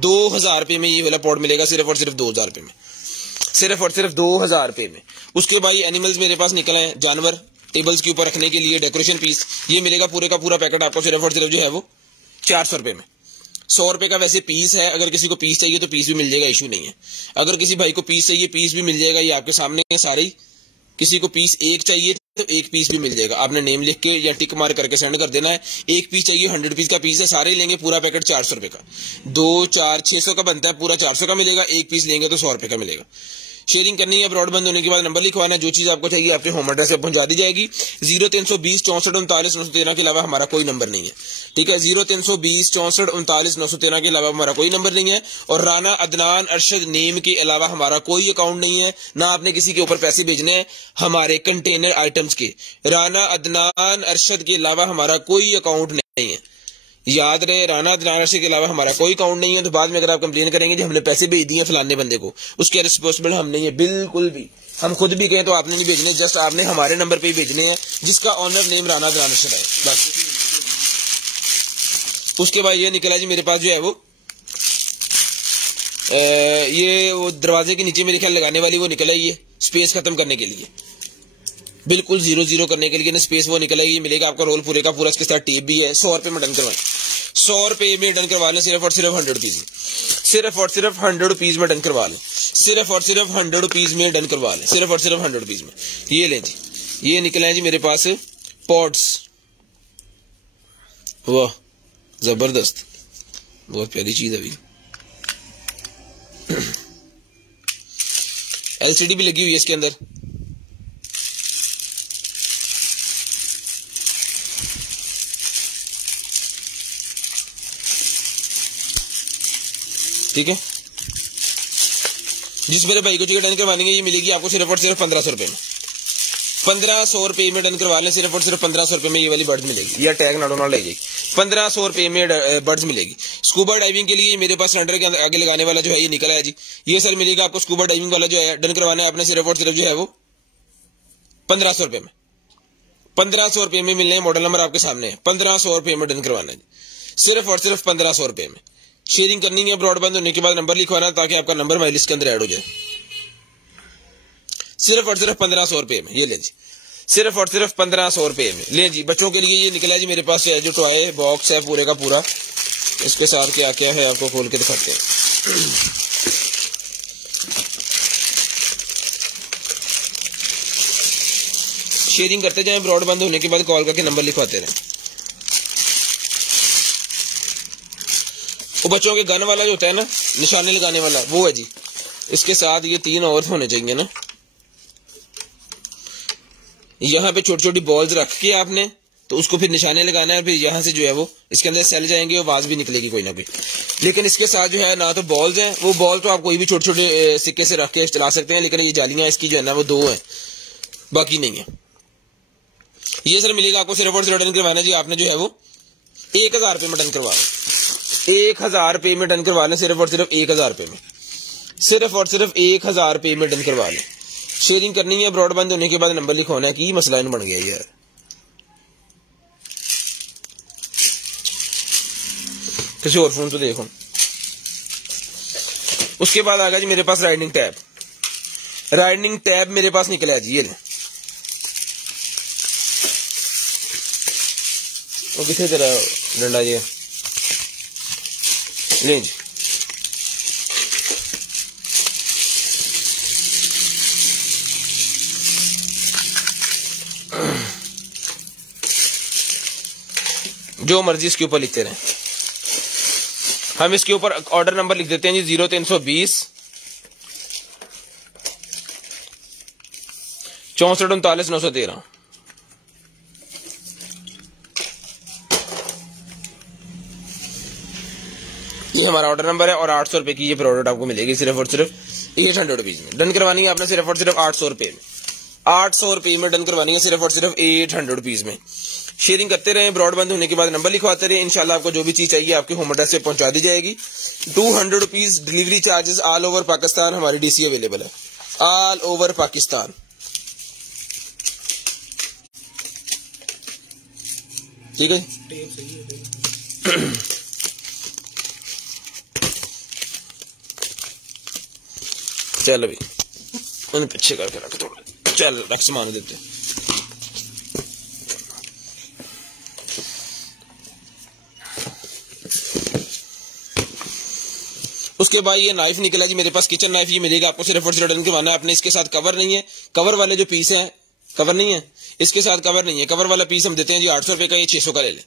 2000 रुपए में ये वाला पॉड मिलेगा, सिर्फ और सिर्फ 2000 रुपए में, सिर्फ और सिर्फ 2000 रुपए में। उसके बाद एनिमल्स मेरे पास निकले हैं, जानवर टेबल्स के ऊपर रखने के लिए डेकोरेशन पीस। ये मिलेगा पूरे का पूरा पैकेट आपको सिर्फ और सिर्फ जो है वो 400 रुपए में। 100 रुपए का वैसे पीस है, अगर किसी को पीस चाहिए तो पीस भी मिल जाएगा, इशू नहीं है। अगर किसी भाई को पीस चाहिए पीस भी मिल जाएगा, ये आपके सामने है सारे। किसी को पीस एक चाहिए तो एक पीस भी मिल जाएगा, आपने नेम लिख के या टिक मार करके सेंड कर देना है। एक पीस चाहिए 100 पीस का पीस है, सारे लेंगे पूरा पैकेट 400 रुपए का। 2 4 600 का बनता है, पूरा 400 का मिलेगा। एक पीस लेंगे तो 100 रुपए का मिलेगा। शेयरिंग करनी है, ब्रॉडबैंड होने के बाद नंबर लिखवाना है। जो चीज आपको चाहिए आपके होम एड्रेस पे पहुंचा दी जाएगी। 0320 64 39 913 के अलावा हमारा कोई नंबर नहीं है, ठीक है। 0320 64 39 913 के अलावा हमारा कोई नंबर नहीं है। और राना अदनान अरशद नेम के अलावा हमारा कोई अकाउंट नहीं है, ना आपने किसी के ऊपर पैसे भेजने हैं हमारे कंटेनर आइटम्स के। राना अदनान अरशद के अलावा हमारा कोई अकाउंट नहीं है, याद रहे। राना अदनान अरशद के अलावा हमारा कोई अकाउंट नहीं है। तो बाद में अगर आप कंप्लेन करेंगे कि हमने पैसे भेज दिए फलाने बंदे को, उसके रिस्पॉन्सिबल हम नहीं है, बिल्कुल भी। हम खुद भी कहें तो आपने नहीं भेजने, जस्ट आपने हमारे नंबर पे ही भेजने हैं जिसका ऑनर नेम राना अदनान अरशद है, बस। उसके बाद ये निकला जी मेरे पास जो है वो ये वो दरवाजे के नीचे मेरे ख्याल लगाने वाली वो निकला, ये स्पेस खत्म करने के लिए, बिल्कुल 0-0 करने के लिए ना स्पेस वो निकलेगी। मिलेगा आपका रोल पूरे का पूरा, इसके साथ टेप भी है। 100 रुपए में डन करवाएं, 100 रुपए में डन करवा लें, सिर्फ और सिर्फ 100 रुपीज में, सिर्फ और सिर्फ 100 रुपीज में डन करवा लें, सिर्फ और सिर्फ 100 रुपीज में डन करवा लें, सिर्फ और सिर्फ 100 रुपीज में। ये लें जी, ये निकले हैं जी मेरे पास पॉड्स। वाह जबरदस्त, बहुत प्यारी चीज है अभी। LCD भी लगी हुई है इसके अंदर। ठीक है, जिस मेरे भाई को टिकट डन करवानी है ये मिलेगी आपको सिर्फ और सिर्फ 1500 रुपए में। 1500 रुपए में डन करवा लें, सिर्फ और सिर्फ 1500 रुपए में ये वाली बर्ड्स मिलेगी, या टैग नाडो ना ले जाएगी। 1500 रुपए में बर्ड्स मिलेगी। स्कूबा डाइविंग के लिए मेरे पास सिलेंडर के आगे लगाने वाला जो है ये निकला है जी, ये सर मिलेगा आपको स्कूबा डाइविंग वाला जो है डन करवाना है आपने सिर्फ और सिर्फ जो है वो 1500 रुपए में। 1500 रुपए में मिलने, मॉडल नंबर आपके सामने है। 1500 रुपए में डन करवाना है सिर्फ और सिर्फ 1500 रुपए में। शेयरिंग करनी है, ब्रॉडबैंड होने के बाद नंबर लिखवाना ताकि आपका नंबर हमारी लिस्ट के अंदर ऐड हो जाए। सिर्फ और सिर्फ 1500 रुपए में ये ले जी, सिर्फ और सिर्फ 1500 रुपए में ले जी। बच्चों के लिए ये निकला जी मेरे पास जो टॉय बॉक्स है पूरे का पूरा, इसके साथ क्या क्या है आपको खोल के दिखाते हैं। शेयरिंग करते जाएं, ब्रॉडबैंड होने के बाद कॉल करके नंबर लिखवाते रहें। वो बच्चों के गन वाला जो होता है ना, निशाने लगाने वाला, वो है जी। इसके साथ ये 3 और होने चाहिए ना, यहाँ पे छोटी छोटी बॉल्स रख के आपने तो उसको फिर निशाने लगाना है, फिर यहाँ से जो है वो इसके अंदर सेल जाएंगे और आवाज भी निकलेगी कोई ना कोई। लेकिन इसके साथ जो है ना तो बॉल्स हैं, वो बॉल तो आप कोई भी छोटे छोटे सिक्के से रख के चला सकते हैं, लेकिन ये जालियां इसकी जो है ना वो 2 हैं, बाकी नहीं है। ये सर मिलेगा आपको सिर्फ और सिर्फ डन करवाना जी आपने जो है वो 1000 रुपये में डन करवा लें, 1000 रुपये में डन करवा लें, सिर्फ और सिर्फ 1000 रुपये में, सिर्फ और सिर्फ 1000 रुपये में डन करवा लें। शेयरिंग करनी है, ब्रॉडबैंड होने के बाद नंबर लिखवाना है कि मसला इन बन गया यार। किसी और फोन तो देखो। उसके बाद आ गया जी मेरे पास राइडिंग टैब। राइडिंग टैब मेरे पास निकला है जी, ये वो किसी तरह डंडा ये ले जी। जो मर्जी इसके ऊपर लिखते रहे। हम इसके ऊपर ऑर्डर नंबर लिख देते हैं जी 0320 64 39 913। ये हमारा ऑर्डर नंबर है और 800 रुपए की ये प्रोडक्ट आपको मिलेगी सिर्फ और सिर्फ 800 रुपीज में। डन करवानी है आपने सिर्फ और सिर्फ 800 रुपए में, 800 रुपए में डन करवानी है सिर्फ और सिर्फ 800 रुपीज में। शेयरिंग करते रहे, ब्रॉडबैंड होने के बाद नंबर लिखवाते रहे, इंशाल्लाह आपको जो भी चीज चाहिए आपके होम एड्रेस पे पहुंचा दी जाएगी। 200 rupees delivery charges all over Pakistan हमारी डीसी अवेलेबल है, ऑल ओवर पाकिस्तान। ठीक है चल अभी उन्हें पीछे करके रख थोड़ा, चल रख सामान देते। उसके बाद ये नाइफ निकला जी मेरे पास, किचन नाइफ ये मिलेगा आपको सिर्फ और सिर्फ डन करवाना है आपने। इसके साथ कवर नहीं है, कवर वाले जो पीस है कवर नहीं है, इसके साथ कवर नहीं है। कवर वाला पीस हम देते हैं जी 800 रुपए का, ये 600 का ले लें,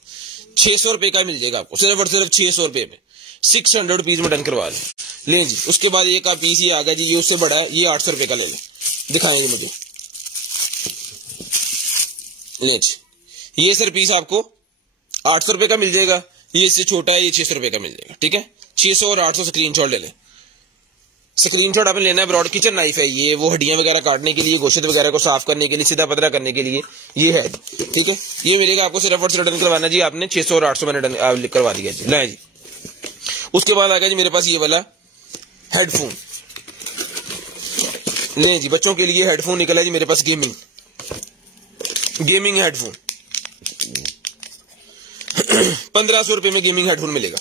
600 रुपए का मिल जाएगा आपको सिर्फ और सिर्फ 600 रुपए में, 600 रुपीज में डन करवा लें जी। उसके बाद एक का पीस ये आ गया जी, ये उससे बड़ा है, ये 800 रुपए का ले लें, दिखाएं जी मुझे, ले जी। ये सर पीस आपको 800 रुपए का मिल जाएगा, ये इससे छोटा है, ये 600 रुपए का मिल जाएगा। ठीक है 600 और 800 स्क्रीनशॉट ले लें। स्क्रीनशॉट आपने लेना है। ब्रॉड किचन नाइफ है ये, वो हड्डियां वगैरह काटने के लिए, गोश्त वगैरह को साफ करने के लिए, सीधा पतला करने के लिए ये है। ठीक है ये मिलेगा आपको सिर्फ और सिर्फ डन करवाना जी आपने 600 और 800 मैंने डन करवा दिया जी, लाए जी। उसके बाद आ गया जी मेरे पास ये वाला हेडफोन, ले जी बच्चों के लिए हेडफोन निकला जी मेरे पास, गेमिंग हेडफोन 1500 रुपए में गेमिंग हेडफोन मिलेगा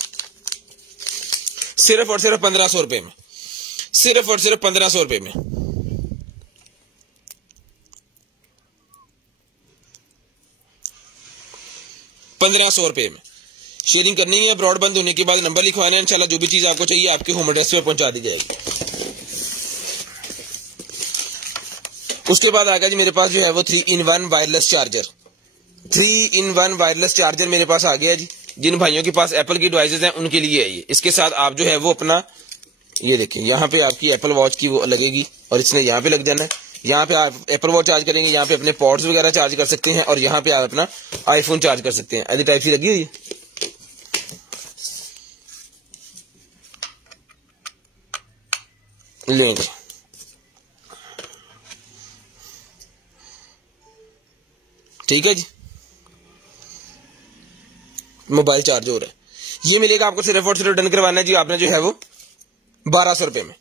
सिर्फ और सिर्फ 1500 रुपए में, सिर्फ और सिर्फ 1500 रुपए में। ₹1500 में शेयरिंग करनी है। ब्रॉडबैंड होने के बाद नंबर लिखवाना है, इंशाल्लाह जो भी चीज आपको चाहिए आपके होम एड्रेस पे पहुंचा दी जाएगी। उसके बाद आ गया जी मेरे पास जो है वो 3-in-1 wireless charger, 3-in-1 wireless charger मेरे पास आ गया जी। जिन भाइयों के पास एप्पल की डिवाइसेस हैं उनके लिए है ये। इसके साथ आप जो है वो अपना ये देखें, यहाँ पे आपकी एप्पल वॉच की वो लगेगी और इसने यहाँ पे लग जाना है। यहाँ पे आप एप्पल वॉच चार्ज करेंगे, यहाँ पे अपने पॉड्स वगैरह चार्ज कर सकते हैं और यहाँ पे आप अपना आईफोन चार्ज कर सकते हैं। एलई टाइप सी लगी हुई है। लेंगे ठीक है जी, मोबाइल चार्ज हो रहा है। ये मिलेगा आपको सिर्फ और सिर्फ डन करवाना है जी आपने जो है वो 1200 रुपए में,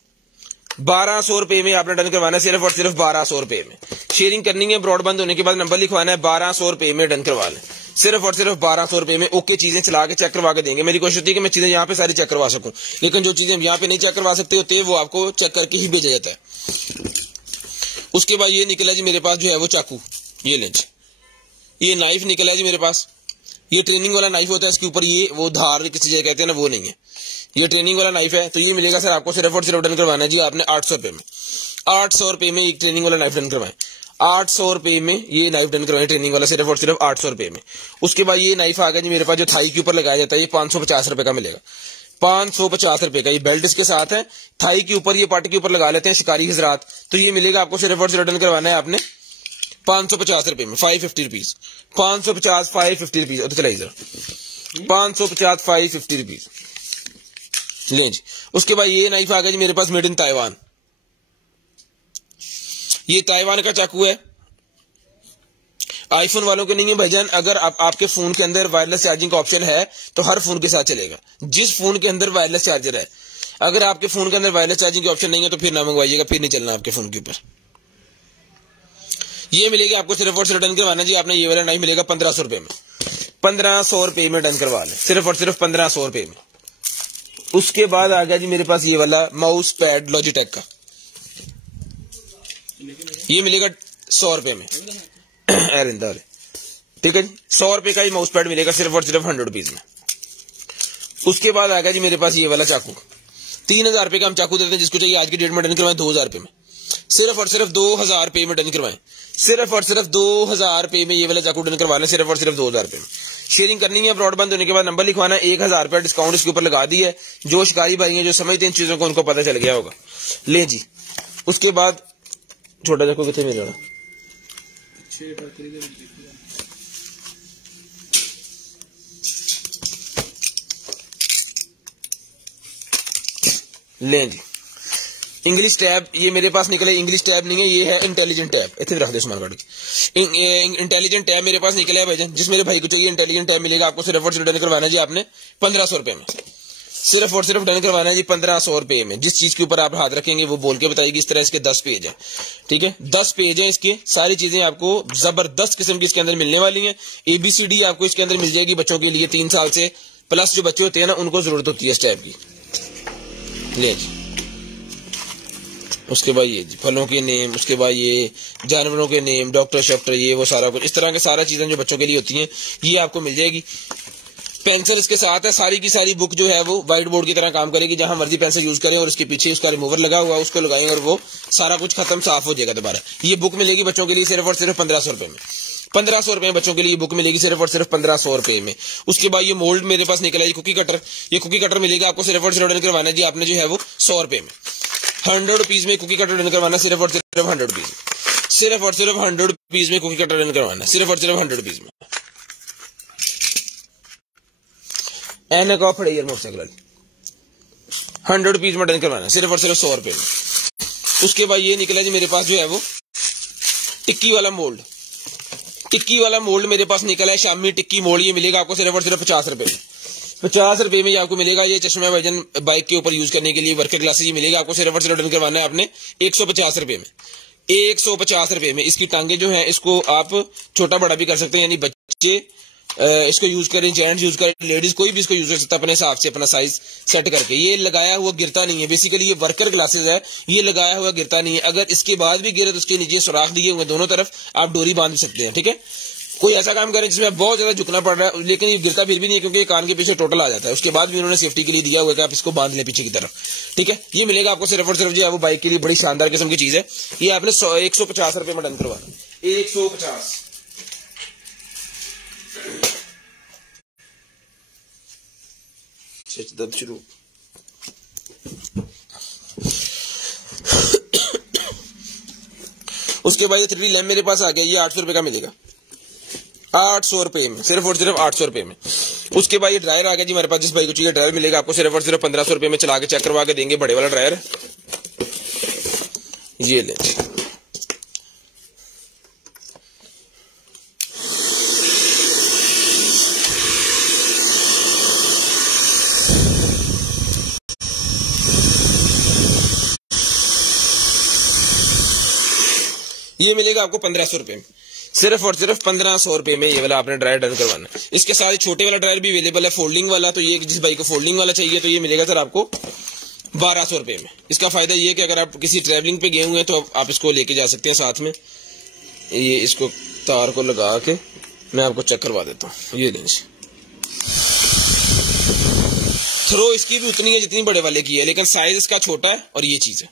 1200 रुपए में आपने डन करवाना है सिर्फ और सिर्फ 1200 रुपए में। शेयरिंग करनी है, ब्रॉडबैंड होने के बाद नंबर लिखवाना है, 1200 रुपए में डन करवा लें सिर्फ और सिर्फ 1200 रुपए में। ओके चीजें चला के चेक करवा के देंगे। मेरी कोशिश होती है कि मैं चीजें यहाँ पे सारी चेक करवा सकूं, लेकिन जो चीजें यहाँ पे नहीं चेक करवा सकते होते वो आपको चेक करके ही भेजा जाता है। उसके बाद ये निकला जी मेरे पास जो है वो चाकू, ये लें जी, ये नाइफ निकला जी मेरे पास। ये ट्रेनिंग वाला नाइफ होता है, इसके ऊपर ये वो धार किसी जगह कहते हैं ना, वो नहीं है, ये ट्रेनिंग वाला नाइफ है। तो ये मिलेगा सर आपको सिर्फ और सिर्फ डन करवाना है जी आपने 800 रुपए में, 800 रुपए में एक ट्रेनिंग वाला नाइफ डन करवाएं, 800 रुपए में ये नाइफ डन करवाएं ट्रेनिंग वाला सिर्फ और सिर्फ 800 रुपए में। उसके बाद ये नाइफ आ गया जी मेरे पास जो थाई के ऊपर लगाया जाता है, ये 550 रुपए का मिलेगा, 550 रुपए का। ये बेल्ट इसके साथ है, थाई के ऊपर ये पट के ऊपर लगा लेते हैं शिकारी हजरात। तो ये मिलेगा आपको सिर्फ और सिर्फ डन करवाना है आपने 550 रुपए में, 550 रुपीज, 550 550 रुपीज। तो चला इधर 550 550 रुपीज, लें जी। उसके बाद ये नाइफ आ गया जी मेरे पास मेड इन ताइवान। ये ताइवान का चाकू है, आईफोन वालों के नहीं है भाईजान। अगर आपके फोन के अंदर वायरलेस चार्जिंग का ऑप्शन है तो हर फोन के साथ चलेगा। जिस फोन के अंदर वायरलेस चार्जर है, अगर आपके फोन के अंदर वायरलेस चार्जिंग का ऑप्शन नहीं है तो फिर ना मंगवाइएगा, फिर नहीं चलना आपके फोन के ऊपर। ये मिलेगा आपको सिर्फ और सिर्फ डन करवाना जी आपने। ये वाला नाइफ मिलेगा 1500 रुपए में। 1500 रुपए में डन करवा लें, सिर्फ और सिर्फ 1500 रुपए में। उसके बाद आ गया जी मेरे पास ये वाला माउस पैड लॉजिटेक का, ये मिलेगा 100 रुपए में। ठीक है जी, 100 रुपए का ही माउस पैड मिलेगा सिर्फ और सिर्फ 100 रुपीज में। उसके बाद आ गया जी मेरे पास ये वाला चाकू, 3000 रुपए का हम चाकू देते हैं। जिसको चाहिए आज की डेट में डन करवाएं 2000 रुपए में, सिर्फ और सिर्फ 2000 रुपए में डन करवाएं। सिर्फ और सिर्फ 2000 रुपए में ये वाला चाकू डन करवा लें, सिर्फ और सिर्फ 2000 रुपए में। शेयरिंग करनी है, ब्रॉडबैंड होने के बाद नंबर लिखवाना है, 1000 रुपया डिस्काउंट इसके ऊपर लगा दिया है। जो शिकारी भाई हैं जो समझते हैं इन चीजों को, उनको पता चल गया होगा। ले जी, उसके बाद छोटा चाकू कितने मिलेगा? ले जी, इंग्लिश टैब ये मेरे पास निकले। इंग्लिश टैब नहीं है, ये है इंटेलिजेंट टैब। इतने रख दे सामान काट के। इंटेलिजेंट टैब मेरे पास निकले है भाईजान। जिस मेरे भाई को चाहिए इंटेलिजेंट टैब मिलेगा आपको सिर्फ और सिर्फ डन करवाना है जी आपने 1500 रुपए में। सिर्फ और सिर्फ डन करवाना है जी 1500 रुपए में। जिस चीज के ऊपर आप हाथ रखेंगे वो बोल के बताएगी। इस तरह इसके 10 पेज है, ठीक है, 10 पेज है इसके। सारी चीजें आपको जबरदस्त किस्म की इसके अंदर मिलने वाली हैं। ABCD आपको इसके अंदर मिल जाएगी बच्चों के लिए। 3 साल से प्लस जो बच्चे होते हैं ना, उनको जरूरत होती है इस टैब की। ले जी, उसके बाद ये फलों के नेम, उसके बाद ये जानवरों के नेम, डॉक्टर शॉक्टर, ये वो सारा कुछ इस तरह के सारा चीजें जो बच्चों के लिए होती हैं ये आपको मिल जाएगी। पेंसिल इसके साथ है। सारी की सारी बुक जो है वो व्हाइट बोर्ड की तरह काम करेगी। जहां मर्जी पेंसिल यूज करें और उसके पीछे उसका रिमूवर लगा हुआ, उसको लगाएंगे और वो सारा कुछ खत्म साफ हो जाएगा दोबारा। ये बुक मिलेगी बच्चों के लिए सिर्फ और सिर्फ 1500 रुपए में। 1500 रुपए में बच्चों के लिए बुक मिलेगी सिर्फ और सिर्फ 1500 रुपए में। उसके बाद ये मोल्ड मेरे पास निकला है कुकी कटर। ये कुकी कटर मिलेगा आपको सिर्फ और सिर्फ डन करवाना है जी आपने जो है वो 100 रुपए में। 100 रुपीज में कुकी कटर डन करवाना सिर्फ और सिर्फ 100 रुपीज में। सिर्फ और सिर्फ 100 रुपीज में कुकी कटर डन करवाना सिर्फ और सिर्फ 100 रुपीज में। एनक ऑफ ईयर मोटरसाइकिल 100 रुपीज में डन करवाना सिर्फ और सिर्फ 100 रुपए में। उसके बाद ये निकला जी मेरे पास जो है वो टिक्की वाला मोल्ड। टिक्की वाला मोल्ड मेरे पास निकला है शामी टिक्की मोल्ड। ये मिलेगा आपको सिर्फ और सिर्फ 50 रुपए में। 50 रुपए में ये आपको मिलेगा। ये चश्मा वजन बाइक के ऊपर यूज करने के लिए वर्कर ग्लासेस, ये मिलेगा आपको सिर्फ और सिर्फ डन करवाना है आपने 150 रुपए में। 150 रुपए में। इसकी टांगे जो है इसको आप छोटा बड़ा भी कर सकते हैं, यानी बच्चे इसको यूज करें, जेंट्स यूज करें, लेडीज कोई भी इसको यूज कर सकता है अपने हिसाब से, अपना साइज सेट करके। ये लगाया हुआ गिरता नहीं है। बेसिकली ये वर्कर ग्लासेस है, ये लगाया हुआ गिरता नहीं है। अगर इसके बाद भी गिरे तो उसके नीचे सुराख दिए हुए दोनों तरफ, आप डोरी बांध सकते हैं। ठीक है, कोई ऐसा काम करें जिसमें बहुत ज्यादा झुकना पड़ रहा है, लेकिन ये गिरता फिर भी नहीं है क्योंकि कान के पीछे टोटल आ जाता है। उसके बाद भी उन्होंने सेफ्टी के लिए दिया हुआ है कि आप इसको बांध लें पीछे की तरफ। ठीक है, ये मिलेगा आपको सिर्फ और सिर्फ जो है वो बाइक के लिए बड़ी शानदार किस्म की चीज है। ये आपने 150 रुपए में डन करवाना 150। शुरू उसके बाद ये 3D लैम्प मेरे पास आ गया। ये 800 रुपए का मिलेगा, 800 रुपए में, सिर्फ और सिर्फ 800 रुपए में। उसके बाद ये ड्रायर आ गया जी मेरे पास। जिस भाई को चाहिए ड्रायर मिलेगा आपको सिर्फ और सिर्फ 1500 रुपए में। चला के चेक करवा के देंगे, बड़े वाला ड्रायर। ये ले, ये मिलेगा आपको 1500 रुपए में। सिर्फ और सिर्फ 1500 रुपए में ये वाला आपने ड्रायर डन करवाना है। इसके साथ छोटे वाला ड्रायर भी अवेलेबल है, फोल्डिंग वाला। तो ये जिस भाई को फोल्डिंग वाला चाहिए तो ये मिलेगा सर आपको 1200 रुपए में। इसका फायदा ये है कि अगर आप किसी ट्रैवलिंग पे गए हुए हैं तो आप इसको लेके जा सकते हैं साथ में। ये इसको तार को लगा के मैं आपको चेक करवा देता हूँ। ये लेंस थ्रो इसकी भी उतनी है जितनी बड़े वाले की है, लेकिन साइज इसका छोटा है और ये चीज है।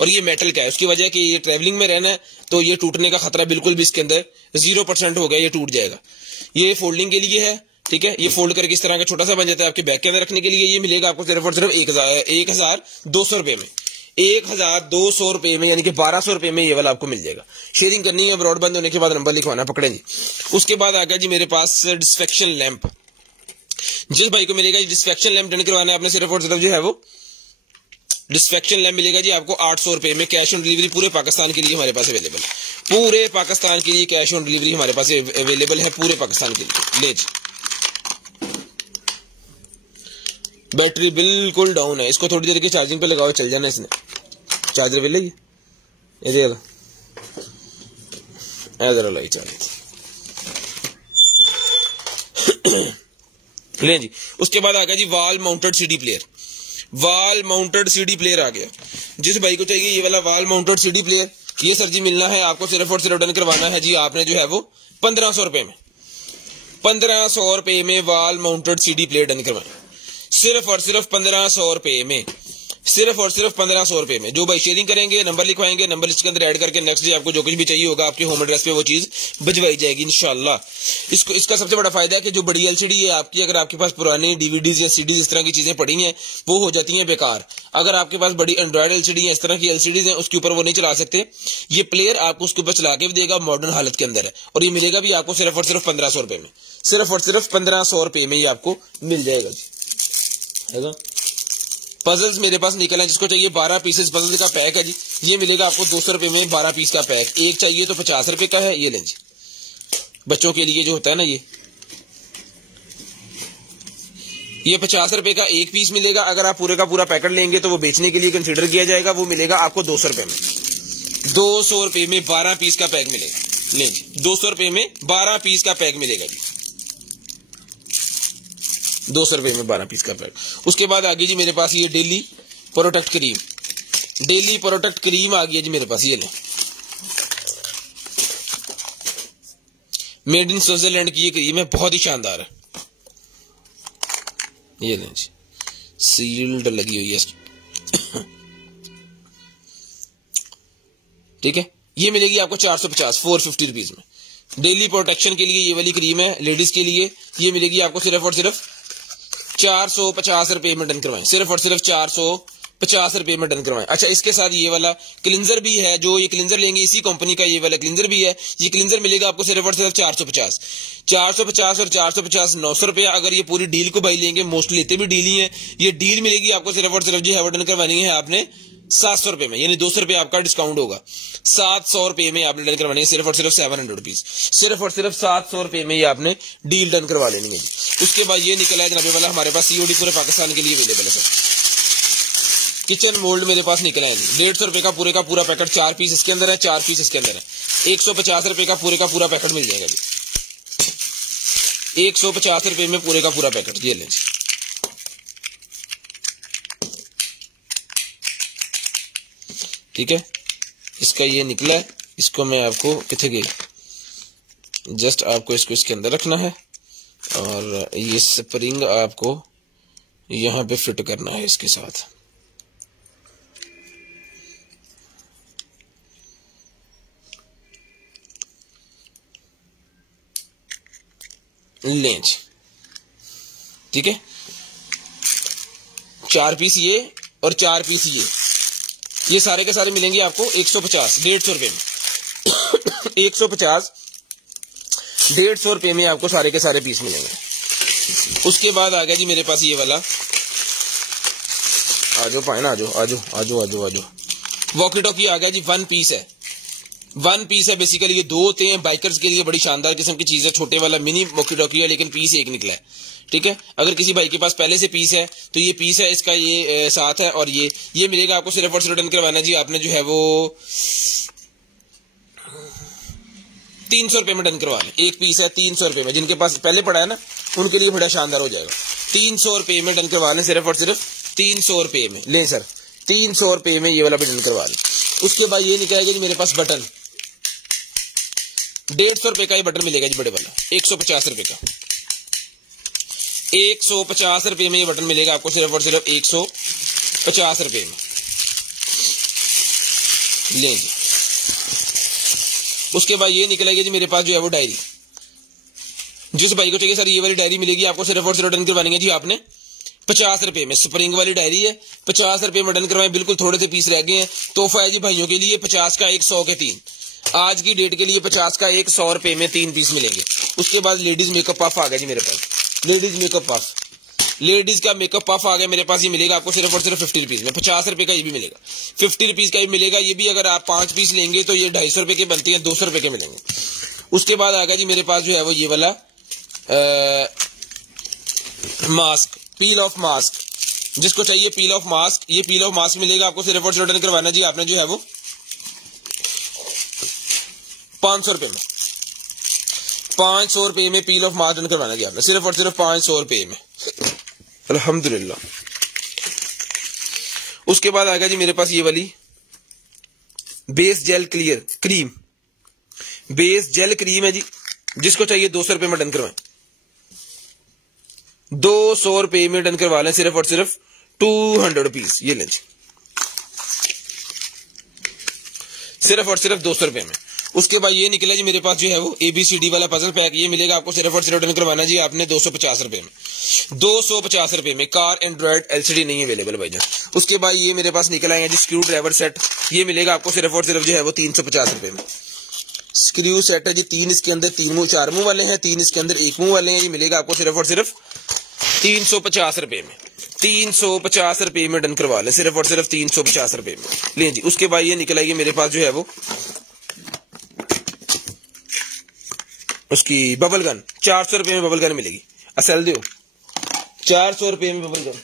और ये मेटल का है, उसकी वजह कि ये ट्रैवलिंग में रहना है तो ये टूटने का खतरा बिल्कुल भी इसके अंदर 0% हो गया, ये टूट जाएगा। ये फोल्डिंग के लिए है, ठीक है। ये फोल्ड करके इस तरह का छोटा सा बन जाता है आपके बैग के अंदर रखने के लिए। ये मिलेगा आपको सिर्फ और सिर्फ 1200 रुपए में। 1200 रुपए में, यानी कि 1200 रुपए में ये वाला आपको मिल जाएगा। शेयरिंग करनी है, ब्रॉडबैंड होने के बाद नंबर लिखवाना, पकड़े जी। उसके बाद आ गया जी मेरे पास डिस्फेक्शन लैंप। जिस भाई को मिलेगा डिस्फेक्शन लैंप डन करवाना है आपने सिर्फ और सिर्फ जो है वो डिस्फेक्शन लैम्प मिलेगा जी आपको 800 रुपए में, कैश ऑन डिलीवरी पूरे पाकिस्तान के लिए हमारे पास अवेलेबल है। पूरे पाकिस्तान के लिए कैश ऑन डिलीवरी हमारे पास अवेलेबल है, पूरे पाकिस्तान के लिए। ले जी, बैटरी बिल्कुल डाउन है, इसको थोड़ी देर की चार्जिंग पे लगाओ, चल जाना इसने। चार्जर पे लगी ये जरा लाई चार्ज ले जी। उसके बाद आ गया जी wall mounted CD player. Wall mounted CD player आ गया। जिस भाई को चाहिए ये वाला वॉल माउंटेड सीडी प्लेयर, ये सर जी मिलना है आपको सिर्फ और सिर्फ डन करवाना है जी आपने जो है वो 1500 रुपए में। 1500 रुपए में wall mounted CD player done करवाएं, सिर्फ और सिर्फ 1500 रुपए में, सिर्फ और सिर्फ 1500 रुपए में। जो भाई शेयरिंग करेंगे, नंबर लिखवाएंगे, नंबर इसके अंदर ऐड करके नेक्स्ट डे आपको जो कुछ भी चाहिए होगा आपके होम एड्रेस पे वो चीज भिजवाई जाएगी इंशाल्लाह। इसका सबसे बड़ा फायदा है कि जो बड़ी एलसीडी है आपकी, अगर आपके पास पुरानी डीवीडीज या सीडी इस तरह की चीजें पड़ी हैं वो हो जाती हैं बेकार। अगर आपके पास बड़ी एंड्रॉइड एलसीडी है, इस तरह की एलसीडीज हैं, उसके ऊपर वो नहीं चला सकते। ये प्लेयर आपको उसके ऊपर चला के भी देगा, मॉडर्न हालत के अंदर है, और ये मिलेगा भी आपको सिर्फ और सिर्फ 1500 रुपए में। सिर्फ और सिर्फ 1500 रुपए में ये आपको मिल जाएगा जी, है ना। पजल्स मेरे पास निकल है, जिसको चाहिए 12 पीसेस पजल का पैक है जी, ये मिलेगा आपको 200 रुपए में 12 पीस का पैक। एक चाहिए तो 50 रुपए का है, ये लें जी। बच्चों के लिए जो होता है ना ये 50 रुपए का एक पीस मिलेगा। अगर आप पूरे का पूरा पैकेट लेंगे तो वो बेचने के लिए कंसीडर किया जाएगा, वो मिलेगा आपको 200 रुपए में। 200 रुपए में 12 पीस का पैक मिलेगा। लें जी, 200 रुपए में 12 पीस का पैक मिलेगा जी, 200 रुपए में 12 पीस का पैक। उसके बाद आ गई जी मेरे पास ये daily protect cream. Daily protect cream आ गई जी मेरे पास, ये लें। मेड इन स्विट्जरलैंड की ये क्रीम है, बहुत ही शानदार है, ये लें जी, सील्ड लगी हुई है। ठीक है, ये मिलेगी आपको 450 रुपीज में। डेली प्रोटेक्शन के लिए ये वाली क्रीम है लेडीज के लिए, ये मिलेगी आपको सिर्फ और सिर्फ 450 रुपए में डन करवाएं, सिर्फ और सिर्फ 450 रुपए में डन करवाएं। अच्छा, इसके साथ ये वाला क्लींजर भी है, जो ये क्लींजर लेंगे इसी कंपनी का ये वाला क्लींजर भी है। ये क्लींजर मिलेगा आपको सिर्फ और सिर्फ 450 और 450 900 रुपया। अगर ये पूरी डील को भाई लेंगे, मोस्टली लेते भी डील ही है, ये डील मिलेगी आपको सिर्फ और सिर्फ जो है डन करवानी है आपने 700 रुपए में, यानी 200 रुपए आपका डिस्काउंट होगा। 700 रुपए में आपने डन करवानी है, सिर्फ और सिर्फ 700 रुपीज, सिर्फ और सिर्फ 700 रुपए में ये आपने डील डन करवा लेनी है। उसके बाद ये निकला है जनाबे वाला हमारे पास सीओडी पूरे पाकिस्तान के लिए अवेलेबल है सर। किचन मोल्ड मेरे पास निकला है 150 रुपए का पूरा पैकेट, 4 पीस इसके अंदर है, 4 पीस इसके अंदर है। 150 रुपए का पूरा पैकेट मिल जाएगा जी, 150 रुपए में पूरे का पूरा पैकेट, ये लें जी। ठीक है, इसका ये निकला है, इसको मैं आपको किथे गई, जस्ट आपको इसको इसके अंदर रखना है और ये स्प्रिंग आपको यहां पे फिट करना है इसके साथ। लेंज, ठीक है, 4 पीस ये और 4 पीस ये सारे के सारे मिलेंगे आपको 150 150 रुपए में। 150 150 रुपए में आपको सारे के सारे पीस मिलेंगे। उसके बाद आ गया जी मेरे पास ये वाला, आजो पाए ना, आजो वॉकी टॉकी आ गया जी, 1 पीस है, 1 पीस है। बेसिकली ये 2 होते हैं, बाइकर्स के लिए बड़ी शानदार किस्म की चीज है। छोटे वाला मिनी वॉकी टॉकी है, लेकिन पीस एक निकला है। ठीक है, अगर किसी भाई के पास पहले से पीस है तो ये पीस है, इसका ये साथ है, और ये मिलेगा आपको सिर्फ और सिर्फ रिटर्न करवाना जी आपने जो है वो 300 रुपए में डन करवा लें। एक पीस है 300 रुपए में, जिनके पास पहले पड़ा है ना उनके लिए बड़ा शानदार हो जाएगा। 300 रुपए में डन करवा लें, सिर्फ और सिर्फ 300 रुपए में। ले सर, 300 रुपए में ये वाला भी डन करवा लें। उसके बाद ये निकलेगा जी मेरे पास बटन, 150 रुपए का ये बटन मिलेगा जी बड़े वाला, 150 रुपए का, 150 रुपए में ये बटन मिलेगा आपको सिर्फ और सिर्फ 150 रुपए में। ले जी, उसके बाद ये निकलेगी जी मेरे पास जो है वो डायरी। जिस भाई को चाहिए सर ये वाली डायरी मिलेगी आपको सिर्फ और सिर्फ डन करवानी है जी आपने 50 रुपए में। स्प्रिंग वाली डायरी है, 50 रुपए में डन करवाएं। बिल्कुल थोड़े से पीस रह गए हैं, तोहफा है जी भाइयों के लिए। 50 का 1, 100 के 3, आज की डेट के लिए 50 का 1, 100 रुपए में 3 पीस मिलेंगे। उसके बाद लेडीज मेकअप पफ आ गया जी मेरे पास, लेडीज मेकअप पफ लेडीज का मेकअप पफ आ गया मेरे पास, ये मिलेगा आपको सिर्फ और सिर्फ 50 रुपीज में। 50 रुपए का ये भी मिलेगा, 50 रुपीज का भी मिलेगा। ये भी अगर आप 5 पीस लेंगे तो ये 250 रुपए के बनती है, 200 रुपए के मिलेंगे। उसके बाद आ गया जी मेरे पास जो है वो ये वाला मास्क, पील ऑफ मास्क, जिसको चाहिए पील ऑफ मास्क, ये पील ऑफ मास्क मिलेगा आपको सिर्फ और सिर्फ करवाना जी आपने जो है वो 500 रुपए में। 500 रुपए में पील ऑफ मास्क करवाना जी आपने सिर्फ और सिर्फ 500 रुपए में, अल्हम्दुलिल्लाह। उसके बाद आ गया जी मेरे पास ये वाली base gel clear cream, base gel cream है जी, जिसको चाहिए 200 रुपए में डन करवाएं, 200 रुपए में डन करवा लें सिर्फ और सिर्फ 200 रुपीज। ये लें जी सिर्फ और सिर्फ 200 रुपए में। उसके बाद ये निकला जी मेरे पास जो है वो ABCD वाला पजल पैक, ये मिलेगा आपको सिर्फ और सिर्फ डन करवाना जी आपने 250 रुपए में, 250 रुपए में। कार एंड्रॉइड LCD नहीं अवेलेबल भाईजान। उसके बाद ये मेरे पास निकल आएंगे जी स्क्रू ड्राइवर सेट, ये मिलेगा आपको सिर्फ और सिर्फ जो है वो 350 रुपए में। स्क्रू सेट है जी 3, इसके अंदर 3 मुंह 4 मुंह वाले हैं, 3 इसके अंदर 1 मुंह वाले हैं। ये मिलेगा आपको सिर्फ और सिर्फ 350 रुपए में, 350 रुपए में डन करवा लें सिर्फ और सिर्फ 350 रुपए में। लें जी उसके बाद ये निकल आएगी मेरे पास जो है वो उसकी बबल गन, 400 रुपए में बबल गन मिलेगी। असल दो 400 रुपए में बबल गन।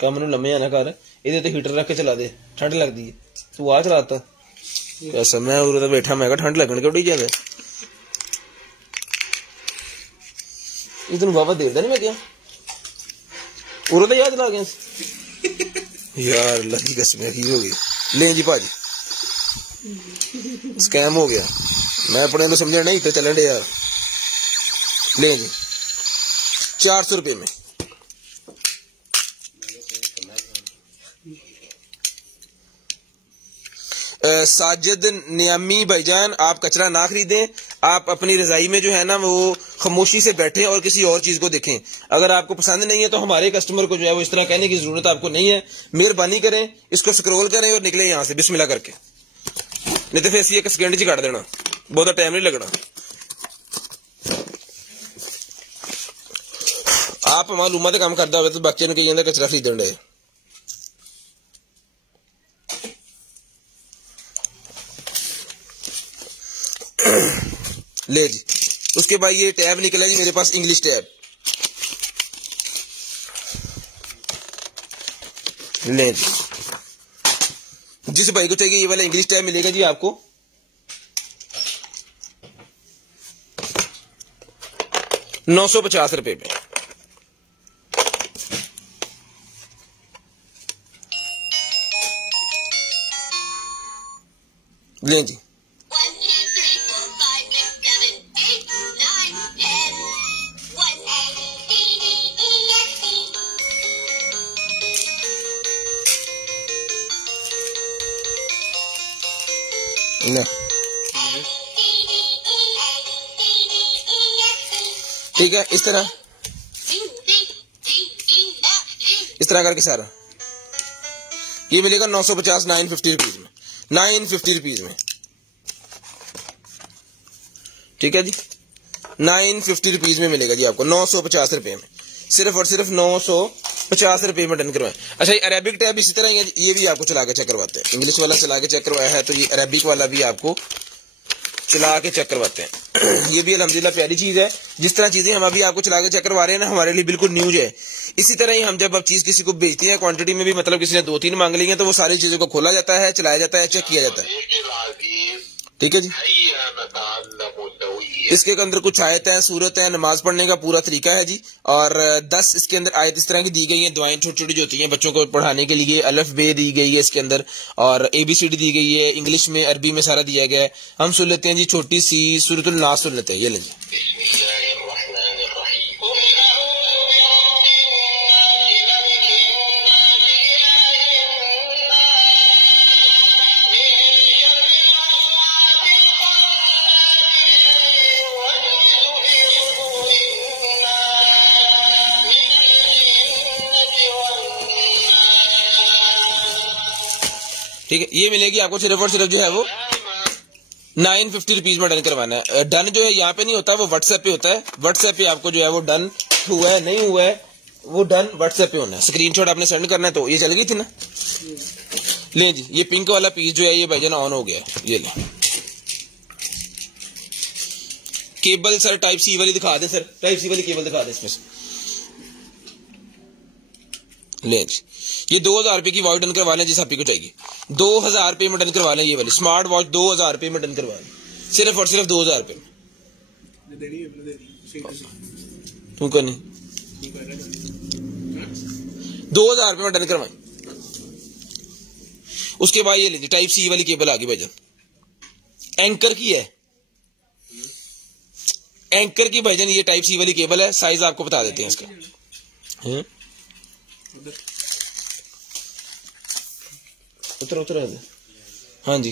काम लम्बे आना कर ये तो हीटर रख के चला दे, ठंड लगती है। तू आ चलाता कैसा, मैं उरे बैठा, मैं ठंड लगन के उड़ी जाता ये तेन बाबा देखता नहीं मैं क्या उरे तो याद ला गया यार, अल्लाह की कसम की हो गई। ले जी भाजी स्कैम हो गया, मैं अपने तो समझा नहीं, तो चलन दे यार। ले जी 400 रुपए में। साजिद नियामी भाईजान, आप कचरा ना खरीदें, आप अपनी रजाई में जो है ना वो खामोशी से बैठें और किसी और चीज को देखें। अगर आपको पसंद नहीं है तो हमारे कस्टमर को जो है वो इस तरह कहने की जरूरत आपको नहीं है। मेहरबानी करें, इसको स्क्रॉल करें और निकले यहां से बिस्मिल्लाह करके, नहीं तो फिर एक सेकंड च काट देना, बहुत टाइम नहीं लगना। आप मालूमात काम करता हो तो बच्चे ने कहीं कचरा खरीदन डे। ले जी उसके बाद ये टैब निकला जी मेरे पास, इंग्लिश टैब। ले जी जिस भाई को चाहिए ये वाला इंग्लिश टैब मिलेगा जी आपको 950 रुपए में। ले जी ठीक है, इस तरह करके सारा ये मिलेगा 950 950 रुपीज में, 950 रुपीज में। ठीक है जी 950 रुपीज में मिलेगा जी आपको 950 रुपए में, सिर्फ और सिर्फ 950 रुपए में डन करवाएं। अच्छा ये अरेबिक टैब इसी तरह ये भी आपको चला के चेक करवाते हैं। इंग्लिश वाला चला के चेक करवाया है तो ये अरेबिक वाला भी आपको चला के चेक करवाते हैं। ये भी अल्हम्दुलिल्लाह प्यारी चीज है। जिस तरह चीजें हम अभी आपको चला के चेक करवा रहे हैं ना, हमारे लिए बिल्कुल न्यूज है। इसी तरह ही हम जब अब चीज किसी को बेचते हैं क्वांटिटी में भी, मतलब किसी ने 2-3 मांग ली है तो वो सारी चीजों को खोला जाता है, चलाया जाता है, चेक किया जाता है। ठीक है जी इसके अंदर कुछ आयत है, सूरत है, नमाज पढ़ने का पूरा तरीका है जी। और 10 इसके अंदर आयत इस तरह की दी गई है, दुआएं छोटी छोटी जो होती हैं बच्चों को पढ़ाने के लिए, अलिफ बे दी गई है इसके अंदर, और ABCD दी गई है, इंग्लिश में अरबी में सारा दिया गया है। हम सुन लेते हैं जी छोटी सी सूरतुल नास सुन लेते हैं। ये लेंगे ठीक है, ये मिलेगी आपको सिर्फ और सिर्फ जो है वो 950 रुपीज में डन करवाना है। डन जो है यहाँ पे नहीं होता, वो व्हाट्सएप पे होता है। व्हाट्सएप पे आपको जो है वो डन हुआ है नहीं हुआ है, वो डन व्हाट्सएप पे होना है। स्क्रीनशॉट आपने सेंड करना है। तो ये चल गई थी ना। ले जी, ये पिंक वाला पीस जो है ये भाईजान ऑन हो गया। ये ले केबल सर टाइप सी वाली दिखा दे सर, टाइप सी वाली केबल दिखा दे इसमें से। ले जी, ये 2000 रुपए की वॉच डन करवा लें जिस आप को चाहिए। 2000 रुपए में डन करवा लें। ये वाली स्मार्ट वॉच 2000 रुपए में डन करवा लें, सिर्फ और सिर्फ 2000 रुपए में। तू कर नहीं 2000 रुपए में डन करवाएं। उसके बाद ये लीजिए टाइप सी वाली केबल आ गई भाईजान, एंकर की है, एंकर की भाईजान ये टाइप सी वाली केबल है। साइज आपको बता देते हैं इसका। उतर उतर आ दे। हाँ जी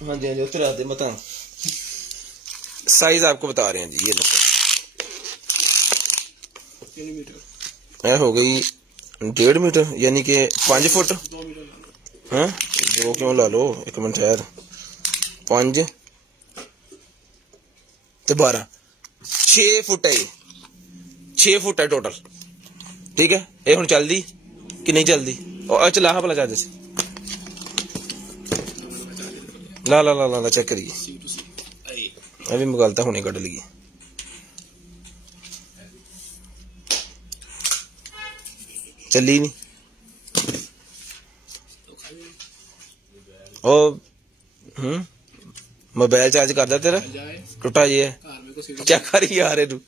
हाँ जी हाँ जी उतर आ दे, बता साइज आपको बता रहे हैं जी। ये लो ये हो गई 1.5 मीटर यानी कि 5 फुट। हाँ 2 क्यों ला लो, 1 मिनट यार। 5 तो 12 6 फुट है। ये 6 फुट है टोटल। ठीक है, ये हुण चलदी कि नहीं चलदी? और चला हाँ भला चार्ज से ला ला ला ला चेक करिए। अभी मुगालता होने कट लगी। चली नहीं ओ मोबाइल चार्ज करदा तेरा टुटा ये है। क्या करी यार है तू?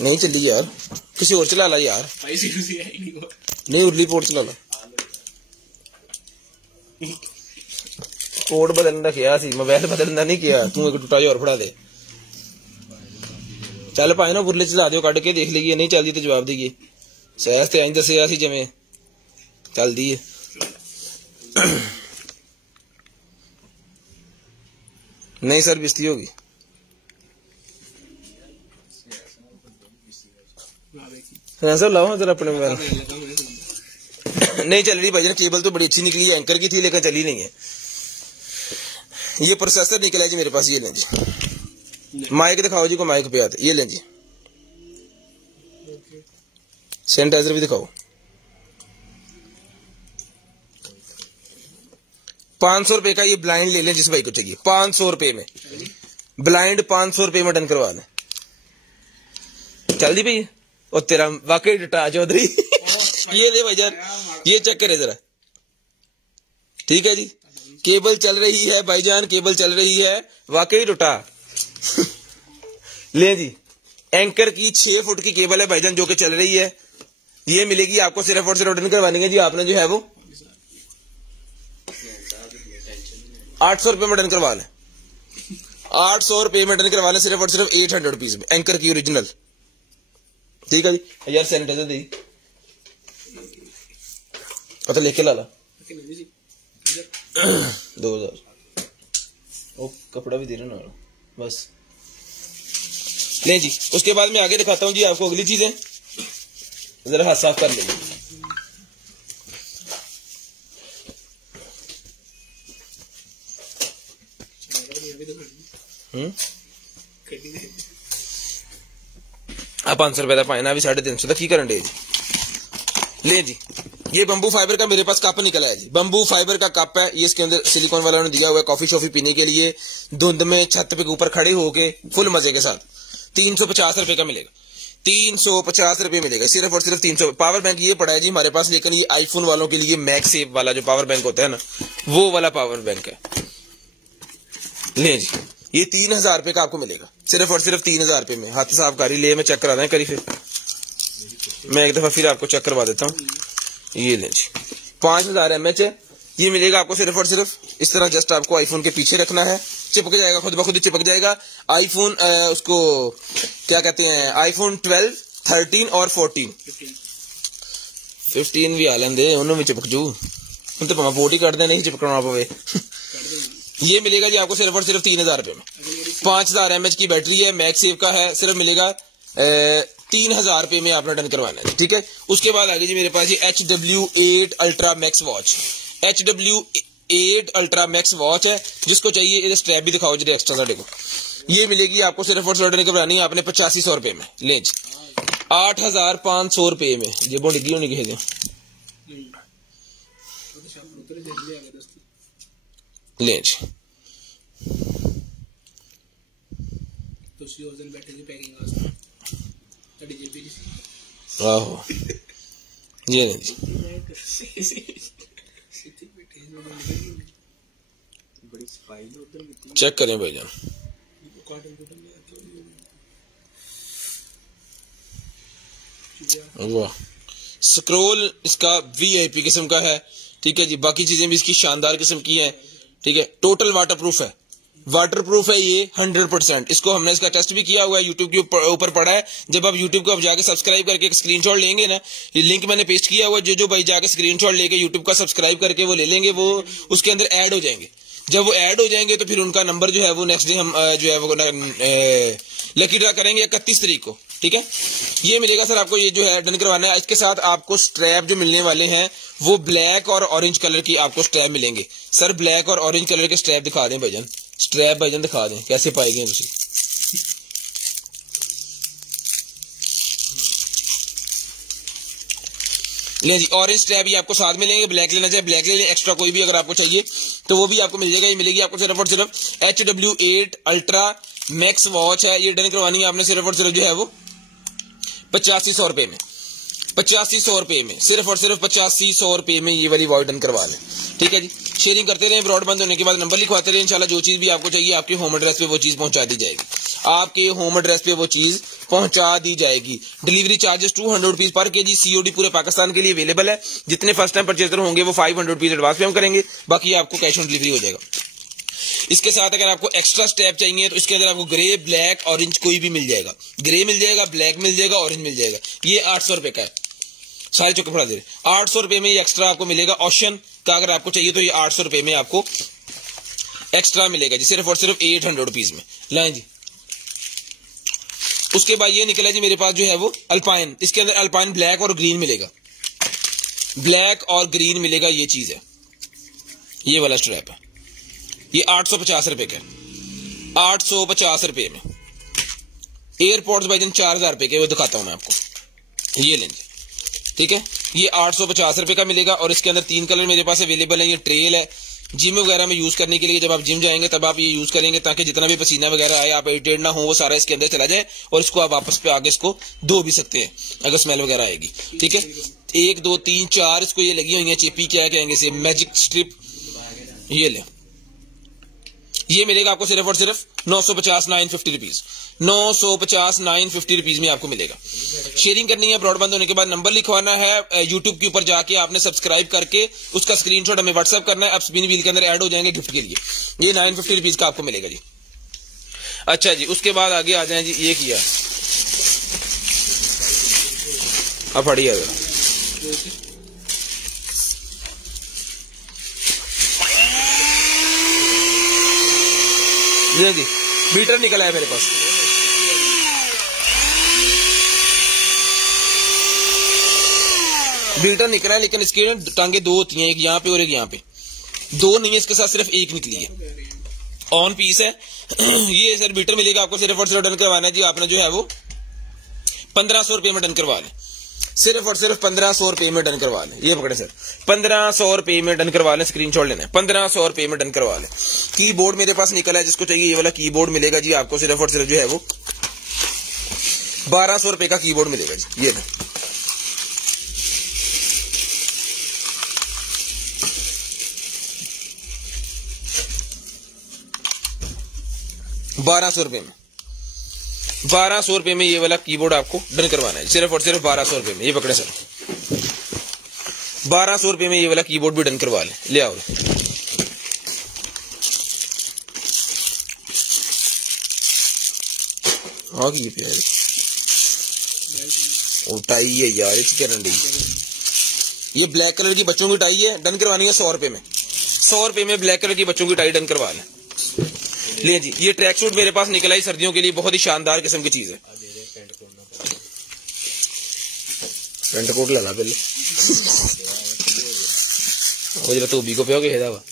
नहीं चली यार, किसी और चला ला यार। नहीं उर्ली पोर्ट चला ला। कोड बदलने का किया सी, मोबाइल बदलना नहीं किया। तू एक टुटा और फड़ा दे। चल पाए ना उर्ले चला दो, कट के देख लीजिए। नहीं चलती तो जवाब दीजिए। सहज तो इंज दसेगा सी जिवें चलदी है। नहीं सर बिस्ती होगी। सर लाओ जरा अपने मोबाइल। नहीं चल रही भाईजान, केबल तो बड़ी अच्छी निकली है, एंकर की थी लेकिन चली नहीं है। ये प्रोसेसर निकला जी मेरे पास। ये लें जी, माइक दिखाओ जी को माइक पे आते। ये लें जी, सैनिटाइजर भी दिखाओ। 500 रुपए का ये ब्लाइंड ले लें जिस भाई को चाहिए। 500 रुपए में ब्लाइंड, 500 रुपए में डन करवा लें। चल दी भाई। और तेरा वाकई डटा चौधरी। ये दे भाईजान, ये चेक करे जरा। ठीक है जी, केबल चल रही है भाईजान, केबल चल रही है, वाकई डटा। ले जी, एंकर की 6 फुट की केबल है भाईजान जो कि चल रही है। ये मिलेगी आपको सिर्फ और सिर्फ डन करवाने जी। आपने जो है वो 800 रुपए में डन करवा लें। 800 रुपए में डन करवा लें सिर्फ और सिर्फ 800 रुपीज में, एंकर की ओरिजिनल। ठीक है जी। यार सैनिटाइजर दी पता लेके ला 2000। ओ कपड़ा भी दे रहे ना बस। ले जी, उसके बाद मैं आगे दिखाता हूँ जी आपको अगली चीजें। जरा हाथ साफ कर लीजिए। आप 500 रुपए का पाए ना, भी 350 तक की करन डे जी। ले जी, ये बम्बू फाइबर का मेरे पास कप निकला है जी। बम्बू फाइबर का कप है ये, इसके अंदर सिलिकॉन वाला ने दिया हुआ है कॉफी शॉफी पीने के लिए, धुंध में छत पे ऊपर खड़े होके फुल मजे के साथ। 350 रुपए का मिलेगा। 350 रुपए मिलेगा सिर्फ और सिर्फ 300। पावर बैंक ये पड़ा है जी हमारे पास, लेकिन ये आईफोन वालों के लिए मैगसेफ वाला जो पावर बैंक होता है ना, वो वाला पावर बैंक है। ले जी, ये 3000 रुपए का आपको मिलेगा सिर्फ और सिर्फ 3000 रुपए में। हाथ साफ करी ले, मैं चेक करा दें करी, फिर मैं एक दफा फिर आपको चेक करवा देता हूँ। ये ले जी, 5000 mAh है। ये मिलेगा आपको सिर्फ और सिर्फ इस तरह। जस्ट आपको आईफोन के पीछे रखना है, चिपक जाएगा, खुद ब खुद चिपक जाएगा। आईफोन उसको क्या कहते हैं, आईफोन 12, 13 और 14, 15 भी आ लेंदे, उन्होंने भी चिपक जू। हम तो भावें बोट ही कर दे, नहीं चिपकना पवे। ये मिलेगा जी आपको सिर्फ और सिर्फ 3000 रुपए में। 5000 mAh की बैटरी है, मैगसेफ का है। सिर्फ मिलेगा ₹3000 में आपने डन करवाना है, ठीक है। उसके बाद आगे जी मेरे पास ये HW8 ultra max watch, HW8 ultra max watch है, जिसको चाहिए ये स्ट्रैप भी दिखाओ जी एक्स्ट्रा साढ़े को। ये मिलेगी आपको सिर्फ और सिर्फ डन करवानी है आपने ₹8500 में। ले जी ₹8500 में, ये बोल डिग्गी होनी कहे ले जी। आहो ये नहीं जी, चेक करें भाईजान। वाह, स्क्रोल इसका VIP किस्म का है, ठीक है जी। बाकी चीजें भी इसकी शानदार किस्म की है, ठीक है। टोटल वाटरप्रूफ है, वाटरप्रूफ है ये 100%। इसको हमने इसका टेस्ट भी किया हुआ है, यूट्यूब के ऊपर पड़ा है। जब आप यूट्यूब को आप जाके सब्सक्राइब करके एक स्क्रीनशॉट लेंगे ना, ये लिंक मैंने पेस्ट किया हुआ है, जो भाई जाके स्क्रीनशॉट लेके यूट्यूब का सब्सक्राइब करके वो ले लेंगे, वो उसके अंदर ऐड हो जाएंगे। जब वो ऐड हो जाएंगे तो फिर उनका नंबर जो है वो नेक्स्ट डे हम जो है वो लकी ड्रा करेंगे 31 तारीख को, ठीक है। ये मिलेगा सर आपको, ये जो है डन करवाना है। इसके साथ आपको स्ट्रैप जो मिलने वाले हैं वो ब्लैक और ऑरेंज कलर की आपको स्ट्रैप मिलेंगे। सर ब्लैक और ऑरेंज कलर के स्ट्रैप दिखा दें भाईजान, स्ट्रैप भाईजान दिखा दें कैसे पाएंगे उसे। ले जी, ऑरेंज स्ट्रैप भी आपको साथ मिलेंगे। ब्लैक लेना चाहे ब्लैक ले लें, एक्स्ट्रा कोई भी अगर आपको चाहिए तो वो भी आपको मिल जाएगा। ये मिलेगी आपको सिर्फ और सिर्फ HW8 अल्ट्रा मैक्स वॉच है, ये डन करवानी है आपने सिर्फ और सिर्फ जो है वो ₹8500 में, ₹8500 में, सिर्फ और सिर्फ ₹8500 में ये वाली वॉच डन करवा लें, ठीक है जी। शेयरिंग करते रहें, ब्रॉड बंद होने के बाद नंबर लिखवाते रहें, इंशाल्लाह जो चीज भी आपको चाहिए आपके होम एड्रेस पे वो चीज पहुंचा दी जाएगी, आपके होम एड्रेस पे वो चीज पहुंचा दी जाएगी। डिलीवरी चार्जेस ₹200 पर केजी, COD पूरे पाकिस्तान के लिए अवेलेबल है। जितने फर्स्ट टाइम परचेजर होंगे वो ₹500 एडवांस पे हम करेंगे, बाकी आपको कैश ऑन डिलीवरी हो जाएगा। इसके साथ अगर आपको एक्स्ट्रा स्टेप चाहिए तो इसके अंदर आपको ग्रे, ब्लैक, ऑरेंज कोई भी मिल जाएगा। ग्रे मिल जाएगा, ब्लैक मिल जाएगा, ऑरेंज मिल जाएगा। ये ₹800 का है, सारे चुके फड़ा दे रहे। ₹800 में ये एक्स्ट्रा आपको मिलेगा। ऑप्शन का अगर आपको चाहिए तो ये ₹800 में आपको एक्स्ट्रा मिलेगा जी, सिर्फ और सिर्फ ₹800 में। लाएं जी। उसके बाद ये निकला जी मेरे पास जो है वो अल्पाइन, इसके अंदर अल्पाइन ब्लैक और ग्रीन मिलेगा, ब्लैक और ग्रीन मिलेगा, ये चीज है, ये वाला स्ट्रैप है। ये ₹850 का है, ₹850 में। एयरपोर्ट्स भाईजान ₹4000 के, वो दिखाता हूं मैं आपको, ये लेंगे, ठीक है। ये ₹850 का मिलेगा और इसके अंदर 3 कलर मेरे पास अवेलेबल है। ये ट्रेल है, जिम वगैरह में यूज करने के लिए, जब आप जिम जाएंगे तब आप ये यूज करेंगे ताकि जितना भी पसीना वगैरह आए आप इरिटेट ना हो, वो सारा इसके अंदर चला जाए और इसको आप वापस पे आगे इसको धो भी सकते हैं अगर स्मेल वगैरह आएगी, ठीक है। 1 2 3 4 इसको ये लगी हुई है चेपी, क्या कहेंगे इसे, मैजिक स्ट्रिप। ये ले, ये मिलेगा आपको सिर्फ और सिर्फ ₹950 ₹950 में आपको मिलेगा। शेयरिंग करनी है, ब्रॉडबैंड होने के बाद नंबर लिखवाना है, यूट्यूब के ऊपर जाके आपने सब्सक्राइब करके उसका स्क्रीनशॉट हमें व्हाट्सएप करना है, आप स्पिन व्हील के अंदर ऐड हो जाएंगे गिफ्ट के लिए। ये ₹950 का आपको मिलेगा जी। अच्छा जी, उसके बाद आगे आ जाए जी, ये किया अब पढ़िए जरा, ये जी बीटर निकला है मेरे पास। बीटर निकला है लेकिन इसकी टांगे 2 होती हैं, एक यहाँ पे और एक यहाँ पे, 2 नहीं है, इसके साथ सिर्फ 1 निकली है, ऑन पीस है। ये सर बीटर मिलेगा आपको सिर्फ और सिर्फ डन करवाना है जी, आपने जो है वो ₹1500 में डन करवा लें, सिर्फ और सिर्फ ₹1500 में डन करवा लें। ये पकड़े सर, ₹1500 में डन करवा लें, स्क्रीनशॉट लेना है, ₹1500 में डन करवा लें। कीबोर्ड मेरे पास निकला है, जिसको चाहिए ये वाला कीबोर्ड मिलेगा जी आपको सिर्फ और सिर्फ जो है वो ₹1200 का कीबोर्ड मिलेगा जी। ये ₹1200 में, ₹1200 में ये वाला कीबोर्ड आपको डन करवाना है, सिर्फ और सिर्फ ₹1200 में। ये पकड़े सर, ₹1200 में ये वाला कीबोर्ड भी डन करवा ले, ले आओ। हाँ की प्यार टाई है यार, इस क्या रंडी, ये ब्लैक कलर की बच्चों की टाई है, डन करवानी है ₹100 में, ₹100 में ब्लैक कलर की बच्चों की टाई डन करवा लें। ले जी, ये ट्रैक सूट मेरे पास निकला ही सर्दियों के लिए, बहुत ही शानदार किस्म की चीज है। पेंट कोट ला पहले वो जरा धोबी को पियोगे हेदा वा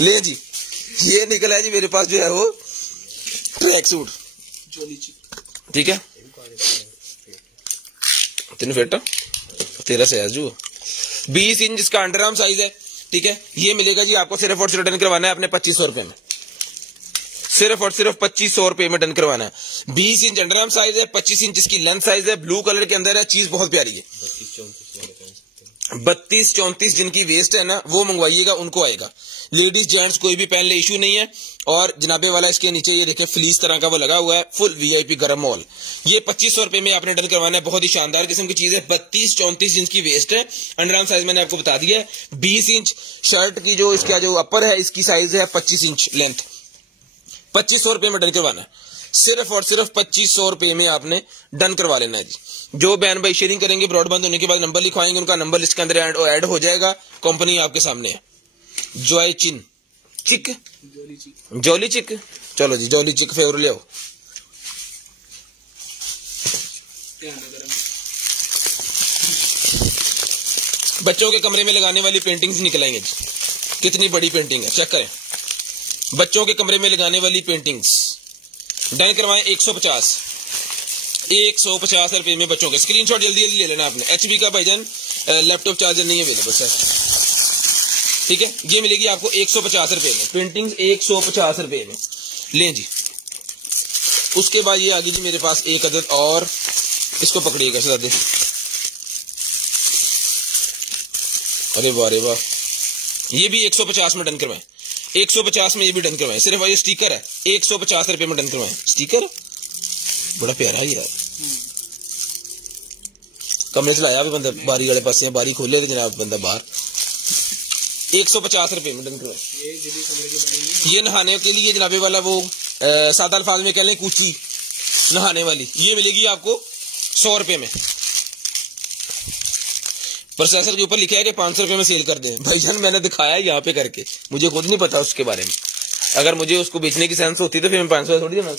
ले जी, ये निकला है जी मेरे पास जो है वो ट्रैक सूट, ठीक है। तेन फिट तेरा साइज जो 20 इंच इसका अंडर आर्म साइज है, ठीक है। ये मिलेगा जी आपको सिर्फ और सिर्फ डन करवाना है अपने 2500 रुपए में, सिर्फ और सिर्फ 2500 रुपए में डन करवाना है। 20 इंच अंडर आर्म साइज है, 25 इंच इसकी लेंथ साइज है, ब्लू कलर के अंदर है, चीज बहुत प्यारी है। 32-34 जिनकी वेस्ट है ना वो मंगवाइएगा, उनको आएगा। लेडीज जेंट्स कोई भी पहन ले, इशू नहीं है। और जनाबे वाला इसके नीचे ये देखें फ्लीस तरह का वो लगा हुआ है, फुल वीआईपी गरम मॉल। ये 2500 रुपए में आपने डन करवाना है, बहुत ही शानदार किस्म की चीज है। 32-34 जिनकी वेस्ट है, अंडरआर्म साइज मैंने आपको बता दिया है। 20 इंच शर्ट की जो इसका जो अपर है इसकी साइज है 25 इंच लेंथ। 2500 रुपए में डन करवाना है, सिर्फ और सिर्फ 2500 रुपए में आपने डन करवा लेना है जी। जो बहन भाई शेयरिंग करेंगे ब्रॉडबैंड होने के बाद नंबर लिखवाएंगे, उनका नंबर लिस्ट के अंदर ऐड हो जाएगा। कंपनी आपके सामने है, जॉय चिन चिक, जॉली चिक। चलो जी जॉली चिक फेवर ले आओ। बच्चों के कमरे में लगाने वाली पेंटिंग्स निकलेंगे जी, कितनी बड़ी पेंटिंग है चेक करें। बच्चों के कमरे में लगाने वाली पेंटिंग्स डन करवाएं 150 रुपए में बच्चों के। स्क्रीनशॉट जल्दी जल्दी ले लेना आपने। एचपी का भाईजान लैपटॉप चार्जर नहीं अवेलेबल सर, ठीक है। ये मिलेगी आपको 150 रुपए में पेंटिंग, 150 रुपए में लें जी। उसके बाद ये आ गई जी मेरे पास एक अदद और, इसको पकड़िएगा सदा। अरे वाह रे वाह, ये भी 150 में डन करवाएं, 150 में ये भी डन करवाएं। सिर्फ ये स्टिकर है, 150 रुपए में डन करवाएं। स्टिकर बड़ा प्यारा है यार, कमरे से लाया भी बंदा बारी वाले पास, बारी खोले तो जनाब बंदा बाहर। 150 रुपए में डन करवाएं। ये नहाने के लिए जनाबे वाला वो सादा अल्फाज में कह लें कूची नहाने वाली, ये मिलेगी आपको 100 रुपए में। प्रोसेसर के ऊपर लिखा है कि 500 रुपए में सेल कर दें। भाईजान मैंने दिखाया यहाँ पे करके, मुझे खुद नहीं पता उसके बारे में। अगर मुझे उसको बेचने की सेंस होती तो फिर मैं 500 थोड़ी देना,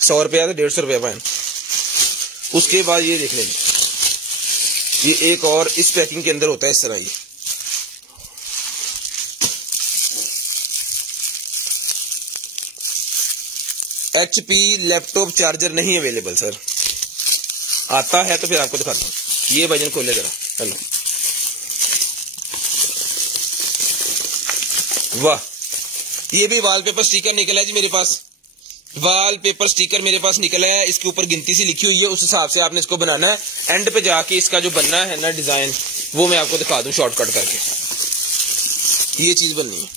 100 रुपया तो 150 रुपया पाए। उसके बाद ये देख लेंगे, ये एक और इस पैकिंग के अंदर होता है इस तरह। ये HP लैपटॉप चार्जर नहीं अवेलेबल सर, आता है तो फिर आपको दिखाता हूँ। ये वजन खोले जरा, हेलो वाह, ये भी वॉलपेपर स्टिकर निकला है जी मेरे पास। वॉलपेपर स्टिकर मेरे पास निकला है, इसके ऊपर गिनती सी लिखी हुई है, उस हिसाब से आपने इसको बनाना है। एंड पे जाके इसका जो बनना है ना डिजाइन, वो मैं आपको दिखा दूं शॉर्टकट करके। ये चीज बननी है,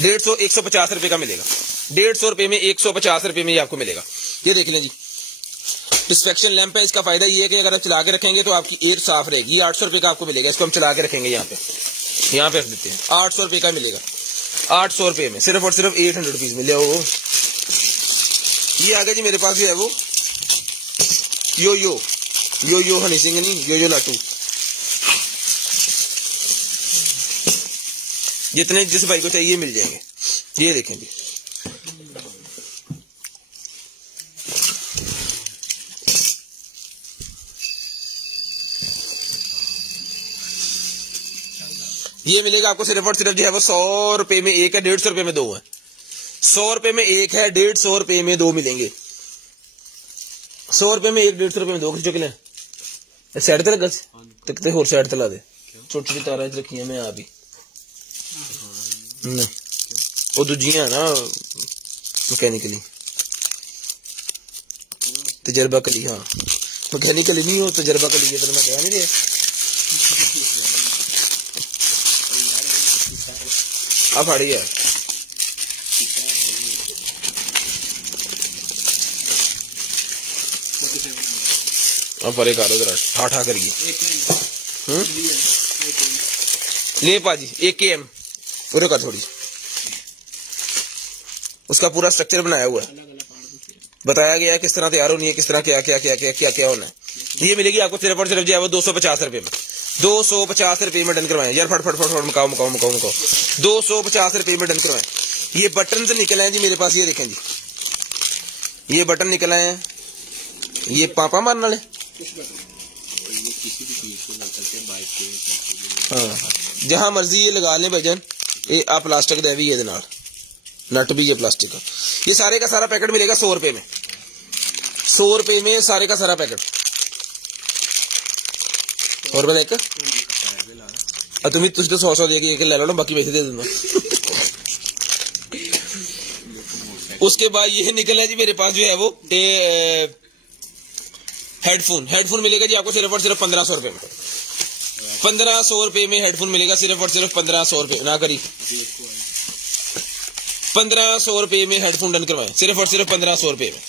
150 150 रुपए का मिलेगा। 150 रुपए में 150 रुपए में ये आपको मिलेगा। ये देख लें जी, डिस्ट्रैक्शन लैंप है। इसका फायदा ये है कि अगर आप चला के रखेंगे तो आपकी एयर साफ रहेगी। ये 800 रुपए का आपको मिलेगा। इसको हम चला के रखेंगे, यहाँ पे रख देते हैं। 800 रुपए का मिलेगा, 800 रुपए में सिर्फ और सिर्फ 800 रुपीज मिले हो। ये आ गया जी मेरे पास जो है वो यो हनी सिंह नहीं, यो लाटू। जितने जिस भाई को चाहिए मिल जाएंगे। ये देखें जी, ये मिलेगा आपको सिर्फ और सिर्फ जो है वो 100 रुपए में एक है, 150 रुपए में दो है। 100 रुपए में एक है, 150 रुपए में दो मिलेंगे। 100 रुपए में एक, 150 रुपए में दो। किसी चुके साइड ते लगा तकते होर साइड ते ला दे। छोटी छोटी तारा रखी है मैं आप ही वो दूजियां ना मैकेनिकली, तजर्बा कली। हाँ मैकेनिकली नहीं हो, तजर्बा कली है, तो मैं कह नहीं रहा। अब फाड़ी है अब परे करो जरा, ठाठा करिए। ले पाजी एक KM पूरे का थोड़ी, उसका पूरा स्ट्रक्चर बनाया हुआ है, बताया गया है किस तरह तैयार होनी है, किस तरह क्या क्या क्या क्या क्या क्या होना है। ये मिलेगी आपको सिर्फ और सिर्फ जो है वो 250 रुपए में। 250 रुपए में डन करवाएं यार, फट 250 रुपए में डन करवाएं। ये बटन से निकले हैं जी मेरे पास, ये देखें जी, ये बटन निकले हैं, ये पापा मारने वाले, हाँ जहां मर्जी ये लगा लें भाईजान। ये आप प्लास्टिक दे भी, ये नट भी ये प्लास्टिक का। ये सारे का सारा पैकेट मिलेगा 100 रुपए में, 100 रुपए में सारे का सारा पैकेट। और बताए तुम्हें तुझे तो 100 दे के ले लो ना, बाकी पैसे दे दूंगा। उसके बाद ये निकला जी मेरे पास जो है वो हेडफोन मिलेगा जी आपको सिर्फ और सिर्फ 1500 रुपए में, 1500 रुपए में हेडफोन मिलेगा सिर्फ और सिर्फ 1500 रुपए ना करी, 1500 रुपए में हेडफोन डन करवाएं सिर्फ और सिर्फ 1500 रुपए में,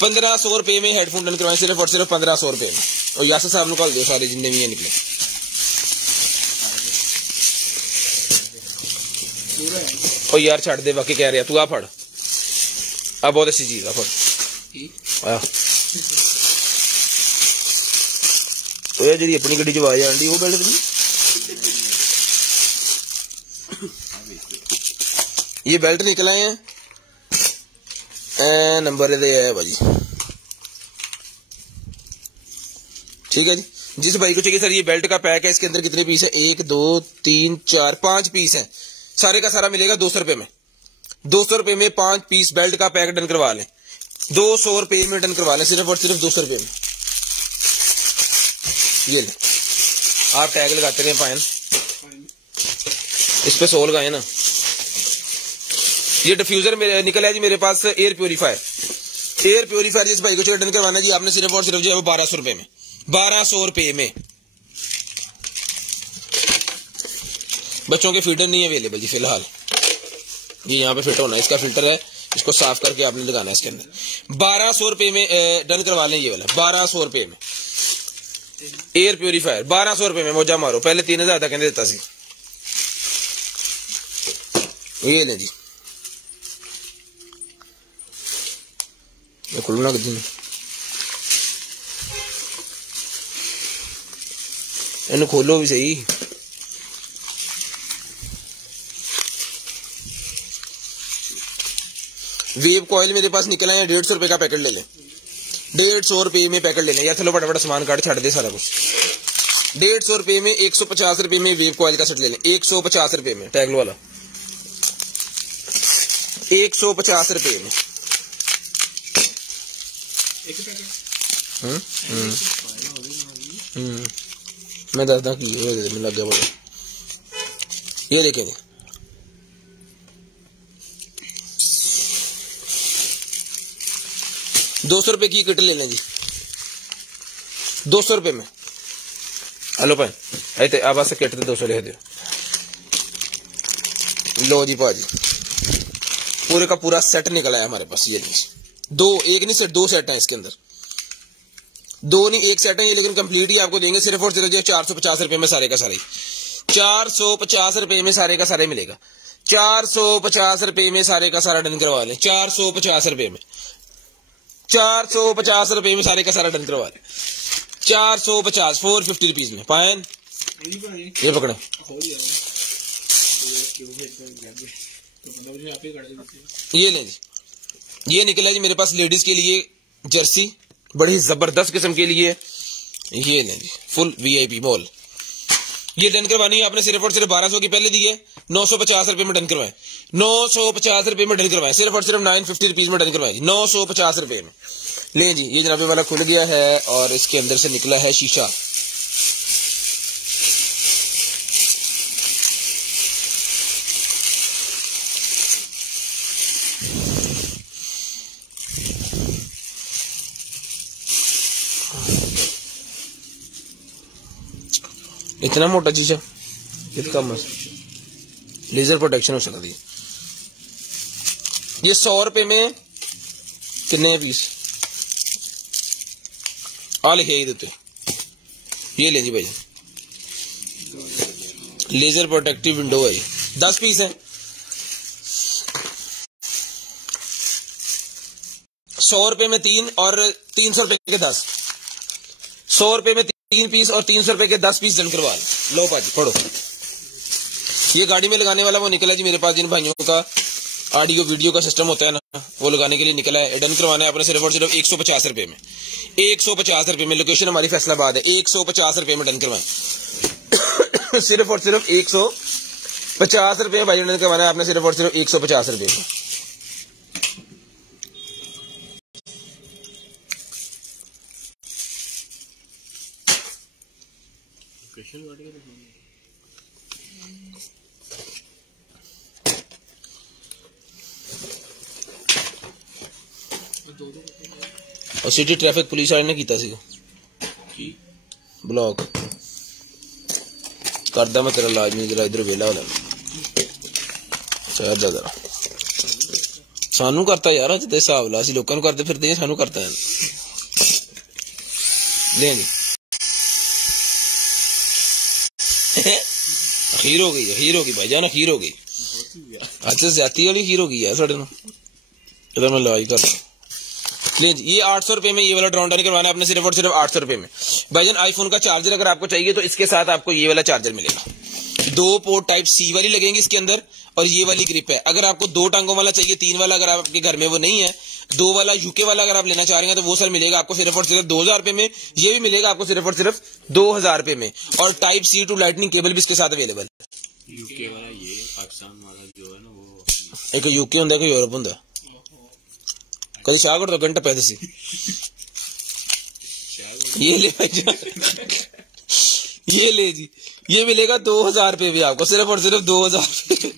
1500 रुपए में हेडफोन डन करवाएं सिर्फ और सिर्फ 1500 रुपए में। और यासर साहब निकाल दो सारे जितने भी निकले। और यार छड़ दे, बाकी कह रहे तू आ फड़, आ बहुत अच्छी चीज आ फड़। जी अपनी गड्डी च आवाज आंदी वो बेल्ट नहीं, ये बेल्ट निकला है नंबर है भाजी, ठीक है जी। जिस भाई को चाहिए सर ये बेल्ट का पैक है, इसके अंदर कितने पीस है, 1 2 3 4 5 पीस है, सारे का सारा मिलेगा 200 रुपए में, 200 रुपए में 5 पीस बेल्ट का पैक डन करवा लें, 200 रुपए में डन करवा लें सिर्फ और सिर्फ 200 रुपए में। ये ले आप टैग लगाते रहे पायन, इस पे सोल लगाए ना। ये डिफ्यूजर निकला है जी मेरे पास एयर प्योरीफायर, जिस भाई को चाहिए डन करवाना जी आपने सिर्फ और सिर्फ जो है वो 1200 रुपए में, 1200 रुपए में। बच्चों के फीडर नहीं अवेलेबल जी फिलहाल, ये यहाँ पे फिट होना है, इसका फिल्टर है, इसको साफ करके आपने लगाना है इसके अंदर। 1200 रुपए में डन करवा लें ये वाला, 1200 रुपए में एयर प्योरीफायर, 1200 रुपए में मौजा मारो। पहले 3000 तक कहते देता सी, ये ले जी खुलना कितनी इन्हें खोलो भी सही। वेव कॉइल मेरे पास निकला है 150 रुपए का पैकेट ले लें, 150 रुपए में पैकेट ले लें। या चलो फटाफट सामान काट छाड़ दे सारा कुछ। 150 रुपए में 150 रुपए में वेव कॉइल का सेट ले लें, 150 रुपए में टैगल वाला, 150 रुपए में। मैं दसदा की लग गया बोला, ये देखेंगे 200 रुपए की किट ले लें जी, 200 रुपए में। हेलो भाई ऐसे आप से किट 200 ले दो, लो जी पाजी पूरे का पूरा सेट निकला है हमारे पास। ये दो, एक नहीं सेट, 2 सेट है इसके अंदर, 2 नहीं 1 सेट है ये, लेकिन कंप्लीट ही आपको देंगे सिर्फ और सिर्फ 450 रुपए में सारे का सारे, 450 रुपए में सारे का सारे मिलेगा, 450 रुपए में सारे का सारा डन करवा लें, 450 रुपए में, 450 रुपए में सारे का सारा डन करवा लें, 450 450 रुपीज में। पायन ये पकड़े, ये लें जी, ये निकला जी मेरे पास लेडीज के लिए जर्सी, बड़ी जबरदस्त किस्म के लिए। ये लें जी फुल वीआईपी मॉल, ये डन करवानी है आपने सिर्फ और सिर्फ 1200 की पहले दी है, 950 रुपए में डन करवाएं, 950 रुपए में डन करवाएं, सिर्फ और सिर्फ 950 रुपीज में डन करवाएं, 950 रुपए में। लें जी ये जनाब वाला खुल गया है और इसके अंदर से निकला है शीशा। इतना मोटा शीशा, कितना मस्त लेजर प्रोटेक्शन हो सकती है। ये 100 रुपए में कितने पीस आ लिखे ही देते, ये ले जी भाई, लेजर प्रोटेक्टिव विंडो है, ये 10 पीस है, 100 रुपए में 3 और 300 रुपए के 10, 100 रुपए में 3 पीस और 300 रुपए के 10 पीस डन करवा लो पाजी, पढ़ो ये गाड़ी में लगाने वाला वो निकला जी मेरे पास, जिन भाइयों का ऑडियो वीडियो का सिस्टम होता है ना, वो लगाने के लिए निकला है। डन करवाना है अपने सिर्फ और सिर्फ 150 रुपए में। 150 रुपए में। लोकेशन हमारी फैसलाबाद है। 150 रुपए में डन करवाएं। सिर्फ और सिर्फ 150 रुपए में भाई डन करवाना है आपने, सिर्फ और सिर्फ 150 रुपए में। और सिटी ट्रैफिक पुलिस वाले ने कीता सीगा ब्लॉक करदा, मैं तेरा लाजमी जरा इधर वेला होना शायद जरा सानू करता यार, ते हिसाब ला, असं लोगों करते फिरते हैं, सानू करता है। ले जी अखीर हो गई, अखीर हो गई भाईजान, अखीर हो गई। अच्छा ज्यादा वाली अखीर हो गई है साढ़े ना, इधर मैं लड़ाई कर। ले जी ये 800 रुपए में ये वाला ड्रोन डन करवाना है आपने, सिर्फ और सिर्फ 800 रुपए में। भाईजान आईफोन का चार्जर अगर आपको चाहिए तो इसके साथ आपको ये वाला चार्जर मिलेगा। 2 पोर्ट टाइप सी वाली लगेंगी इसके अंदर, और ये वाली ग्रिप है। अगर आपको 2 टांगों वाला चाहिए, 3 वाला अगर आपके घर में वो नहीं है, 2 वाला यूके वाला अगर आप लेना चाह रहे हैं तो वो सर मिलेगा आपको सिर्फ और सिर्फ 2000 रुपए में। ये भी मिलेगा आपको सिर्फ और सिर्फ 2000 रुपए में। और type C to lightning cable भी इसके साथ अवेलेबल। यूके वाला ये पाकिस्तान वाला जो है ना, वो एक यूके होंगे, एक यूरोप होंगे। कभी शाह तो घंटा पैदे सी ये ले ये ले जी, ये मिलेगा 2000 रुपए भी आपको, सिर्फ और सिर्फ 2000 रुपए।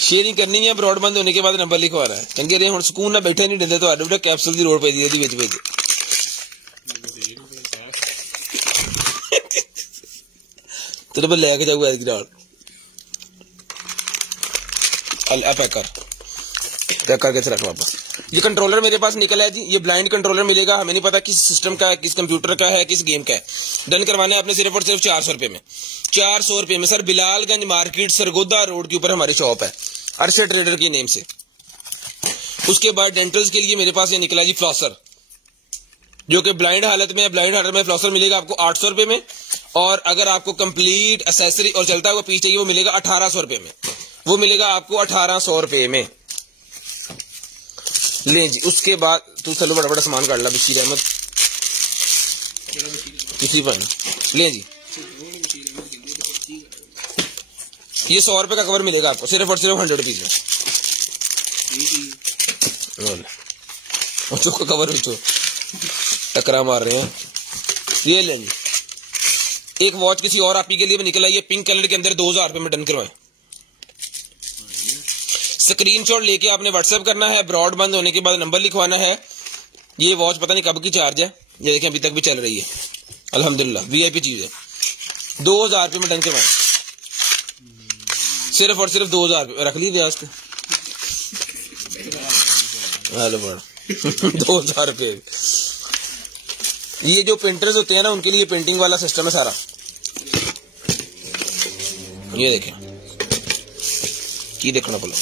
शेयरिंग करनी है, ब्रॉडबैंड होने के बाद नंबर लिखवाना है। चंगे रहे हम सुकून ना बैठे नहीं देंगे तो बेटा कैप्सूल की रोड पे दी बेच बेच तेरे पर लेके जाऊंगा ऐसी डाल पैक करके रख वापस। ये कंट्रोलर मेरे पास निकला है जी, ये ब्लाइंड कंट्रोलर मिलेगा, हमें नहीं पता किस सिस्टम का है, किस कंप्यूटर का है, किस गेम का है। डन करवाना है आपने सिर्फ और सिर्फ 400 रुपए में। 400 रुपए में sir, Bilalganj market Sargodha road के ऊपर हमारी शॉप है, अरशद ट्रेडर के नेम से। उसके बाद डेंटल्स के लिए मेरे पास ये निकला जी फ्लॉसर, जो कि ब्लाइंड हालत में है। ब्लाइंड हालत में फ्लॉसर मिलेगा आपको 800 रुपए में, और अगर आपको कंप्लीट एसेसरी और चलता हुआ पीस चाहिए वो मिलेगा 1800 रुपए में। वो मिलेगा आपको 1800 रुपए में। ले जी उसके बाद तू चलो बड़ा बड़ा सामान काट ला बिस्की रहमत किसी पर। ले जी ये 100 रुपए का कवर मिलेगा आपको सिर्फ और सिर्फ 100 रुपीज में। का कवर बिचो टकरा मार रहे हैं। ये ले जी एक वॉच किसी और आपी के लिए भी निकला, ये पिंक कलर के अंदर 2000 रुपए में। डन करवाएं। स्क्रीनशॉट लेके आपने व्हाट्सएप करना है, ब्रॉडबैंड होने के बाद नंबर लिखवाना है। ये वॉच पता नहीं कब की चार्ज है, ये देखें अभी तक भी चल रही है अल्हम्दुलिल्लाह, वीआईपी चीज है। 2000 रुपए में डन करवाएं, सिर्फ और सिर्फ 2000 रुपए। रख ली ब्याज पे 2000 रुपए। ये जो पेंटर्स होते हैं ना उनके लिए पेंटिंग वाला सिस्टम है सारा। ये देखें की देखना बोलो,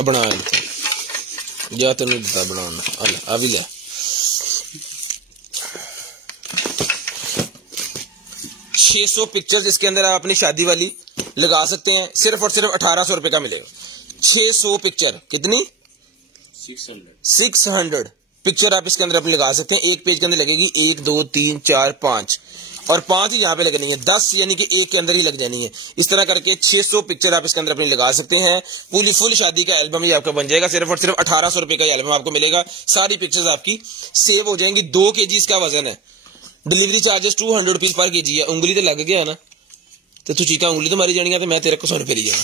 बना जा तेन दिता बनाना अभी ले। 600 पिक्चर्स इसके अंदर आप अपनी शादी वाली लगा सकते हैं, सिर्फ और सिर्फ 1800 रुपए का मिलेगा। 600 पिक्चर कितनी 600 पिक्चर आप इसके अंदर अपनी लगा सकते हैं। एक पेज के अंदर लगेगी 1 2 3 4 5 और 5 ही यहाँ पे लगनी है, 10 यानी कि एक के अंदर ही लग जानी है। इस तरह करके 600 पिक्चर आप इसके अंदर अपनी लगा सकते हैं। पूरी फुल शादी का एल्बम ही आपका बन जाएगा। सिर्फ और सिर्फ 1800 रुपए का एल्बम आपको मिलेगा। सारी पिक्चर्स आपकी सेव हो जाएंगी। 2 kg इसका वजन है। Delivery charges 200 rupees per kg है। उंगली तो लग गया ना तो तू चीता उंगली तो मारी जानी है, तो मैं तेरे को 100 रुपए ली जाना,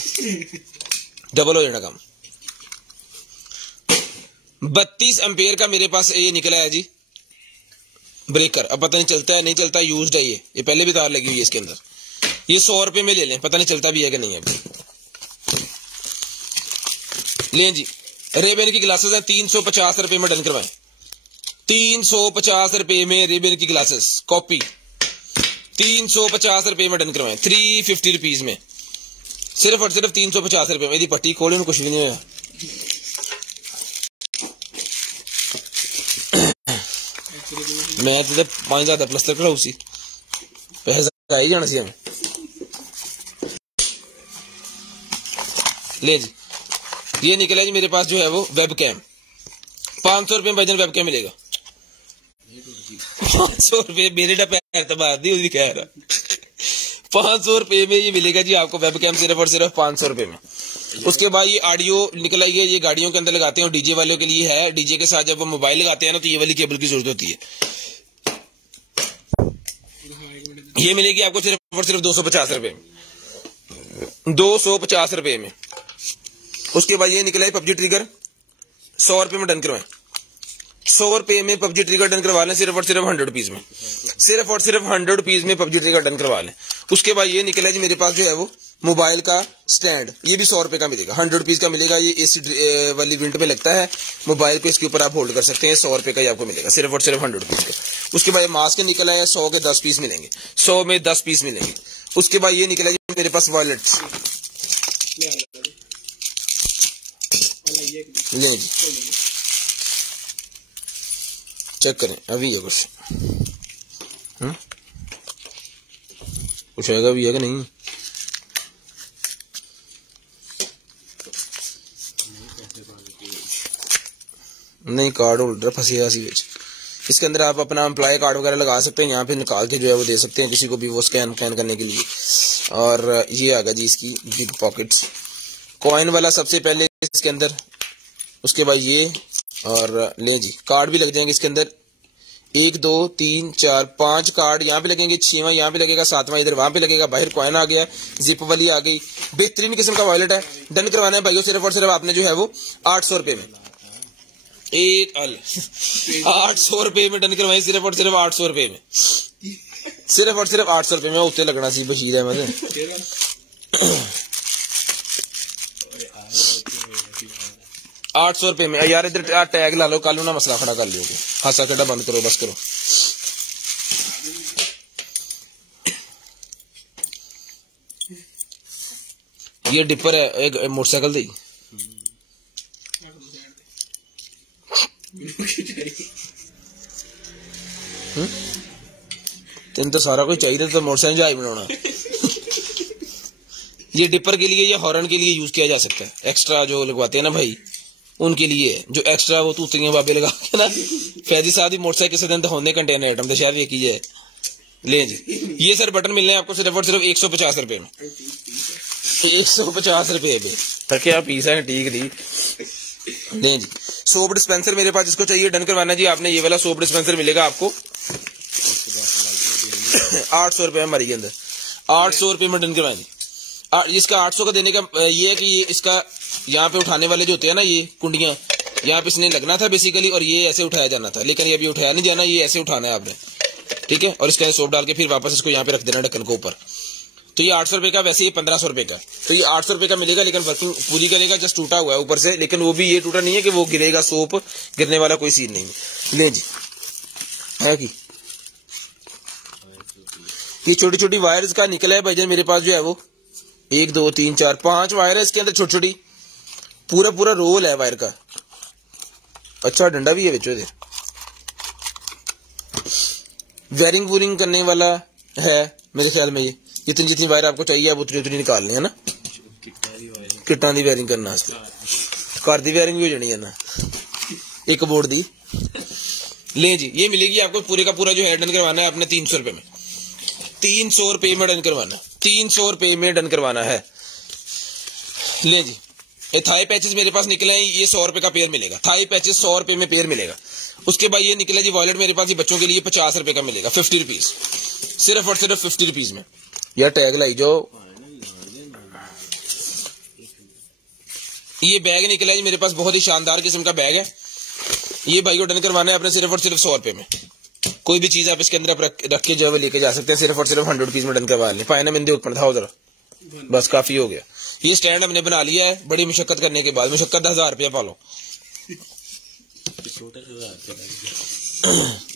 डबल हो जाना काम। 32 एम्पेयर का मेरे पास ये निकला है जी ब्रेकर। अब पता नहीं चलता है नहीं चलता, यूज्ड है ये पहले भी तार लगी हुई है इसके अंदर। ये 100 रुपए में ले लें, पता नहीं चलता भी है कि नहीं है। लें जी रेबेन की ग्लासेस है 350 रुपए में। डन करवाएं 350 रुपए में रेबेन की ग्लासेस कॉपी 350 रुपए में। डन करवाएं 350 रुपीज में, सिर्फ और सिर्फ 350 रुपए में। मेरी पट्टी खोले में कुछ भी नहीं हुआ। मैं तो 5,000 प्लस्तर करा उसी पैसा ही जाना सी हमें। ले जी, ये निकला जी मेरे पास जो है वो वेब कैम। 500 रुपये में भाईजान वेब कैम मिलेगा। 500 रुपये मेरे डा पैर तबाह दी उसकी कह रहा। 500 रुपये में ये मिलेगा जी आपको वेब कैम, सिर्फ और सिर्फ 500 रुपये में। उसके बाद ये ऑडियो निकला, ये गाड़ियों के अंदर लगाते हैं, डीजे वालों के लिए है। डीजे के साथ जब वो मोबाइल लगाते हैं ना तो ये वाली केबल की जरूरत होती है। ये मिलेगी आपको सिर्फ और सिर्फ 250 रुपये में, 250 रुपये में। उसके बाद ये निकला है पबजी ट्रिगर, 100 रुपये में डन करवाएं। 100 रुपये में पबजी ट्रिगर डन करवा लें, सिर्फ और सिर्फ 100 रुपीज में, सिर्फ और सिर्फ 100 रुपीज में पबजी ट्रिगर डन करवा लें। उसके बाद ये निकला है जी मेरे पास जो है वो मोबाइल का स्टैंड, ये भी 100 रुपये का मिलेगा, 100 रुपीज का मिलेगा। ये एसी वाली विंड में लगता है, मोबाइल को इसके ऊपर आप होल्ड कर सकते हैं। 100 रुपये का ही आपको मिलेगा, सिर्फ और सिर्फ 100 रुपीज का। उसके बाद मास्क निकला है, 100 के 10 पीस मिलेंगे, 100 में 10 पीस मिलेंगे। उसके बाद ये निकला जी मेरे पास वॉलेट, ले जी चेक करें अभी है कुछ, कुछ आएगा भी है कि नहीं। नहीं, कार्ड होल्डर फंसे इसके अंदर आप अपना एम्प्लॉय कार्ड वगैरह लगा सकते हैं, यहाँ पे निकाल के जो है वो दे सकते हैं किसी को भी वो स्कैन करने के लिए। और ये आएगा जी इसकी बिग पॉकेट्स, कॉइन वाला सबसे पहले इसके अंदर। उसके बाद ये और ले जी कार्ड भी लग जाएंगे इसके अंदर, 1 2 3 4 5 कार्ड यहाँ पे लगेंगे, 6वां यहाँ पे लगेगा, 7वां इधर वहां पे लगेगा। बाहर कॉइन आ गया, जिप वाली आ गई, बेहतरीन किस्म का वॉलेट है। डन करवाना है भाइयों सिर्फ और सिर्फ आपने जो है वो 800 रुपये में, 800 रुपये में डन करवाई, सिर्फ और सिर्फ 800 रुपये में, सिर्फ और सिर्फ 800 रुपये में। उत्ते लगना सी बशीर अहमद 800 रुपये में यार। इधर टैग ला लो, कल ना मसला खड़ा कर लियोगे। हासा खेड़ा बंद करो, बस करो। ये डिपर है एक मोटरसाइकिल दी, तेन तो सारा कुछ चाहिए तो मोटरसाइकिल जहाज बनाना। ये डिपर के लिए या हॉर्न के लिए यूज किया जा सकता है, एक्स्ट्रा जो लगवाते हैं ना भाई उनके लिए, जो एक्स्ट्रा वो तूतियां बाबे लगा के ना। फैजी साहब की मोटरसाइकिल से दिन तो होने कंटेनर आइटम तो शायद ये की जाए। ले जी ये सर बटन मिलने आपको सिर्फ और सिर्फ 150 रुपये में, 150 रुपये में क्या पीस है ठीक थी। ले जी सोप डिस्पेंसर मेरे पास जिसको चाहिए डन करवाना जी आपने, ये वाला सोप डिस्पेंसर मिलेगा आपको 800 रुपये हमारी के अंदर, 800 रुपये में डन करवाएंगे। इसका 800 का देने का ये है कि ये इसका यहाँ पे उठाने वाले जो होते हैं ना ये कुंडियां, यहाँ पे इसने लगना था बेसिकली और ये ऐसे उठाया जाना था, लेकिन ये अभी उठाया नहीं जाना, ये ऐसे उठाना है आपने, ठीक है। और इसका सोप डाल के फिर वापस इसको यहाँ पे रख देना ढक्कन को ऊपर। तो ये 800 रुपये का, वैसे ये 1500 रुपये का, तो ये 800 रुपये का मिलेगा, लेकिन वर्किंग पूरी करेगा। जस्ट टूटा हुआ है ऊपर से, लेकिन वो भी ये टूटा नहीं है कि वो गिरेगा, सोप गिरने वाला कोई सीन नहीं है। ले जी है कि ये छोटी छोटी वायर्स का निकला है भाईजान मेरे पास जो है वो 1 2 3 4 5 वायर है इसके अंदर, छोटी छोटी, पूरा पूरा रोल है वायर का। अच्छा डंडा भी है बिचो, वायरिंग वूरिंग करने वाला है मेरे ख्याल में। ये जितनी जितनी वायर आपको चाहिए आप उतनी उतनी निकालनी है ना, किट्टां दी वायरिंग करना, घर दी वायरिंग भी हो जानी है ना एक बोर्ड दी। ले जी ये मिलेगी आपको पूरे का पूरा जो है डन करवाना है आपने 300 रुपये में, 300 रुपये में डन करवाना, 300 रुपये में डन करवाना है। ले जी ये थाई पैचेस मेरे पास निकले हैं, ये 100 रुपये का पेयर मिलेगा, थाई पैचेस 100 रुपये में पेयर मिलेगा। उसके बाद ये निकला जी वॉलेट मेरे पास, ये बच्चों के लिए 50 रुपये का मिलेगा, 50 रुपीज, सिर्फ और सिर्फ 50 रुपीज में। यार टैग लाई जो ये बैग निकला जी मेरे पास, बहुत ही शानदार किस्म का बैग है। ये भाई को डन करवाना है अपने सिर्फ और सिर्फ 100 रुपये में। कोई भी चीज आप इसके अंदर रख के जो है लेके जा सकते हैं, सिर्फ और सिर्फ 100 रुपीज में डन करवा लें। पायना मैंने ऊपर था उधर, बस काफी हो गया। ये स्टैंड हमने बना लिया है बड़ी मुशक्कत करने के बाद, मुशक्कत 10,000 रुपया पालो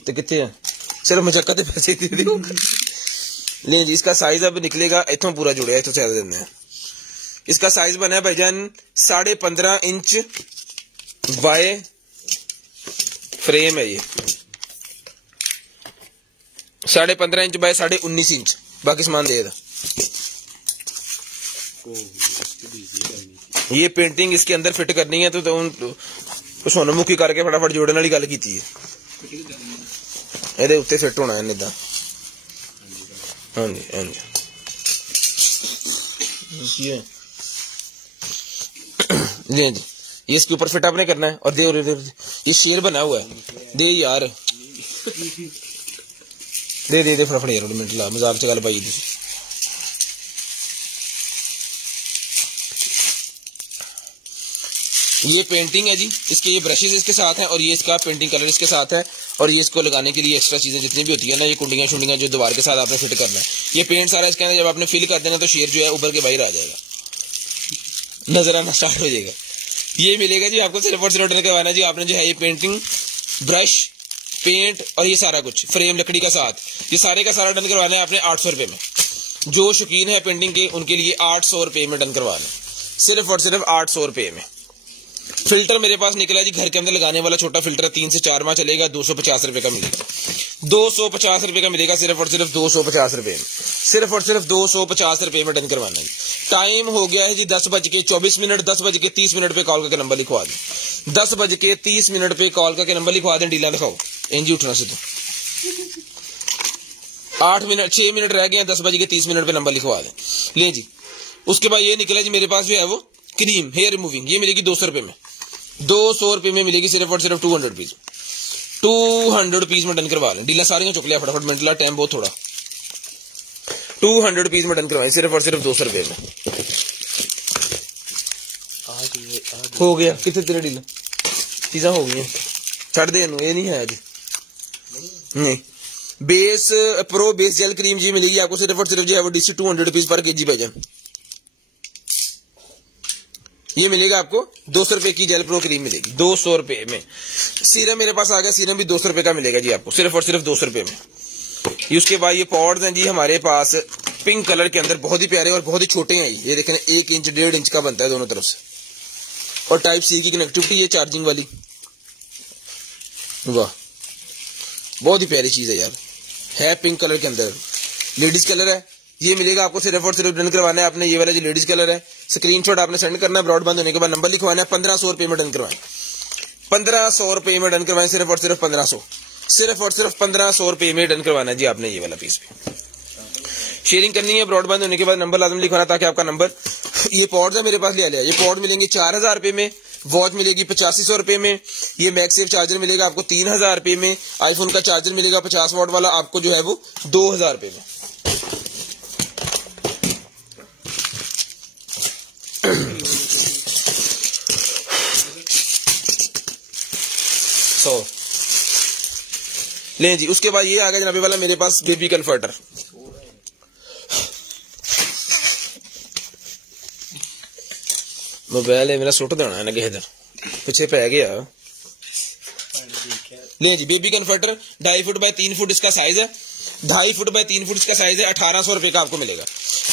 तो कितने है, सिर्फ मुशक्कत पैसे दे दी। नहीं जी इसका साइज अब निकलेगा, इतना पूरा जुड़े है तो ज्यादा देने हैं। इसका साइज बना है भाईजान 15.5 इंच बाय फ्रेम है ये, 15.5 इंच बाय 19.5 इंच, बाकी सामान दे दा। ये पेंटिंग इसके अंदर फिट करनी है तो सोनमुखी करके फटाफट जोड़ने वाली गल कीती है। ਇਹਦੇ ਉੱਤੇ ਫਿੱਟ होना है इदा। हाँ जी हाँ जी जी जी ये इसके ऊपर फिट आपने करना है। और दे ये शेर बना हुआ है, दे यार दे दे दे फटाफट यार, मिनट ला मजाक च गल पाई। ये पेंटिंग है जी, इसके ये ब्रशेस इसके साथ हैं और ये इसका पेंटिंग कलर इसके साथ है। और ये इसको लगाने के लिए एक्स्ट्रा चीजें जितनी भी होती है ना, ये कुंडियां शुंडियां जो दीवार के साथ आपने फिट करना है। ये पेंट सारा इसके अंदर जब आपने फिल कर देना तो शेर जो है उभर के बाहर आ जाएगा, नजर आना स्टार्ट हो जाएगा। ये मिलेगा जी आपको सिर्फ और सिर्फ ऑर्डर करवाना जी आपने जो है ये पेंटिंग, ब्रश, पेंट और ये सारा कुछ फ्रेम लकड़ी का साथ, ये सारे का सारा डन करवाना है आपने 800 रुपए में। जो शौकीन है पेंटिंग के उनके लिए 800 रुपए में डन करवाना है, सिर्फ और सिर्फ 800 रुपए में। फिल्टर मेरे पास निकला जी घर के अंदर लगाने वाला छोटा फिल्टर है, 3 से 4 माह चलेगा, 250 रुपए का मिलेगा। 250 रुपए का मिलेगा सिर्फ और सिर्फ 250 रुपए में, सिर्फ और सिर्फ 250 रुपए में डन करवाना है। टाइम हो गया है जी 10:24, 10:30 पे कॉल करके नंबर लिखवा दें। 10:30 पे कॉल करके नंबर लिखवा दें। डीला दिखाओ इंजी उठना से तो 6 मिनट रह गए हैं, 10:30 पे नंबर लिखवा दें। ले जी उसके बाद ये निकला जी मेरे पास जो है वो क्रीम हेयर रिमूविंग, ये मिलेगी 200 रुपए में, 200 रुपए में मिलेगी सिर्फ और सिर्फ 200 रुपीज, 200 रुपीज में डन करवा लें। डीला सारे चुक लिया फटाफट, मिनट ला टाइम बहुत थोड़ा। 200 रुपीज में डन करवाएं सिर्फ और सिर्फ 200 रुपए में। हो गया कितने तेरे डीला चीजा हो गई, छड़ दे ये नहीं है आज नहीं। Base pro base gel cream जी मिलेगी आपको सिर्फ और सिर्फ जो है वो DC 200 रुपीज पर केजी भाईजान। ये मिलेगा आपको 200 रुपए की जेल प्रो क्रीम मिलेगी 200 रुपए में। सीरम मेरे पास आ गया, सीरम भी 200 रुपए का मिलेगा जी आपको सिर्फ और सिर्फ 200 रुपए में। उसके बाद ये पॉड्स हैं जी हमारे पास पिंक कलर के अंदर, बहुत ही प्यारे और बहुत ही छोटे हैं। ये देखें 1 इंच 1.5 इंच का बनता है दोनों तरफ से, और टाइप सी की कनेक्टिविटी ये चार्जिंग वाली, वाह बहुत ही प्यारी चीज है यार, है पिंक कलर के अंदर। लेडीज कलर है, ये मिलेगा आपको सिर्फ और सिर्फ डन करवाना है आपने। ये वाला जो लेडीज कलर है, स्क्रीनशॉट आपने सेंड करना है, ब्रॉडबैंड होने के बाद नंबर लिखवाना है। 1500 रुपए में डन करवाएं, 1500 रुपए में डन करवाएं, सिर्फ और सिर्फ 1500, सिर्फ और सिर्फ 1500 रुपए में डन करवाना है जी आपने। ये वाला पीस भी शेयरिंग करनी है, ब्रॉडबैंड होने के बाद नंबर लाजम लिखवाना ताकि आपका नंबर। ये पॉड्स है मेरे पास, ले लिया। ये पॉड मिलेंगे 4000 रुपए में, वॉच मिलेगी 8500 रुपए में, ये मैगसेफ चार्जर मिलेगा आपको 3000 रुपए में, आईफोन का चार्जर मिलेगा 50 वाट वाला आपको जो है वो 2000 रुपए में। ले जी उसके बाद ये आ गया जनाबे वाला मेरे पास बेबी कन्वर्टर। मोबाइल है मेरा सुट देना है ना किसी दिन, पीछे पै गया। ले जी baby converter 2.5 foot by 3 foot इसका साइज है, 2.5 फुट बाय 3 फुट इसका साइज है। 1800 रुपए का आपको मिलेगा,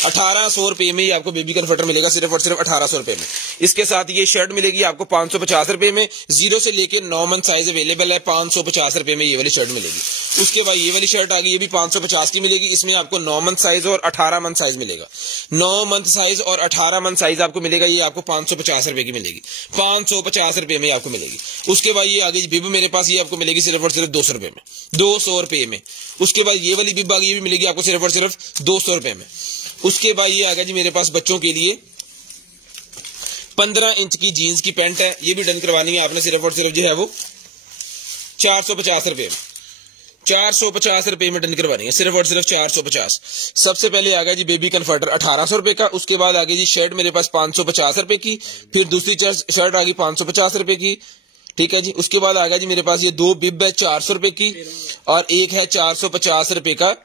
1800 रुपए में ही आपको बेबी कन्वर्टर मिलेगा सिर्फ और सिर्फ 1800 रुपए में। इसके साथ ये शर्ट मिलेगी आपको 550 रुपए में, 0 से लेके 9 मंथ साइज अवेलेबल है, 550 रुपए में ये वाली शर्ट मिलेगी। उसके बाद ये वाली शर्ट आ गई, ये भी 550 की मिलेगी। इसमें आपको 9 मंथ साइज और 18 मंथ साइज मिलेगा, 9 मंथ साइज और 18 मंथ साइज आपको मिलेगा। ये आपको 550 रुपए की मिलेगी, 550 रुपए में आपको मिलेगी। उसके बाद ये आ गई बिब मेरे पास, ये आपको मिलेगी सिर्फ और सिर्फ 200 रुपए में, 200 रुपए में। उसके बाद ये वाली बिब आ गई, ये भी मिलेगी आपको सिर्फ और सिर्फ 200 रुपए में। उसके बाद ये आ गया जी मेरे पास बच्चों के लिए 15 इंच की जीन्स की पैंट है, ये भी डन करवानी है आपने सिर्फ और सिर्फ जो है वो 450 रुपए में, 450 रुपए में डन करवानी है सिर्फ और सिर्फ 450। सबसे पहले आ गया जी बेबी कन्वर्टर 1800 रुपए का। उसके बाद आ गई जी शर्ट मेरे पास 550 रुपए की, फिर दूसरी शर्ट आ गई 550 रुपए की, ठीक है जी। उसके बाद आ गया जी मेरे पास ये 2 बिब है 400 रुपए की, और एक है 450 रुपए का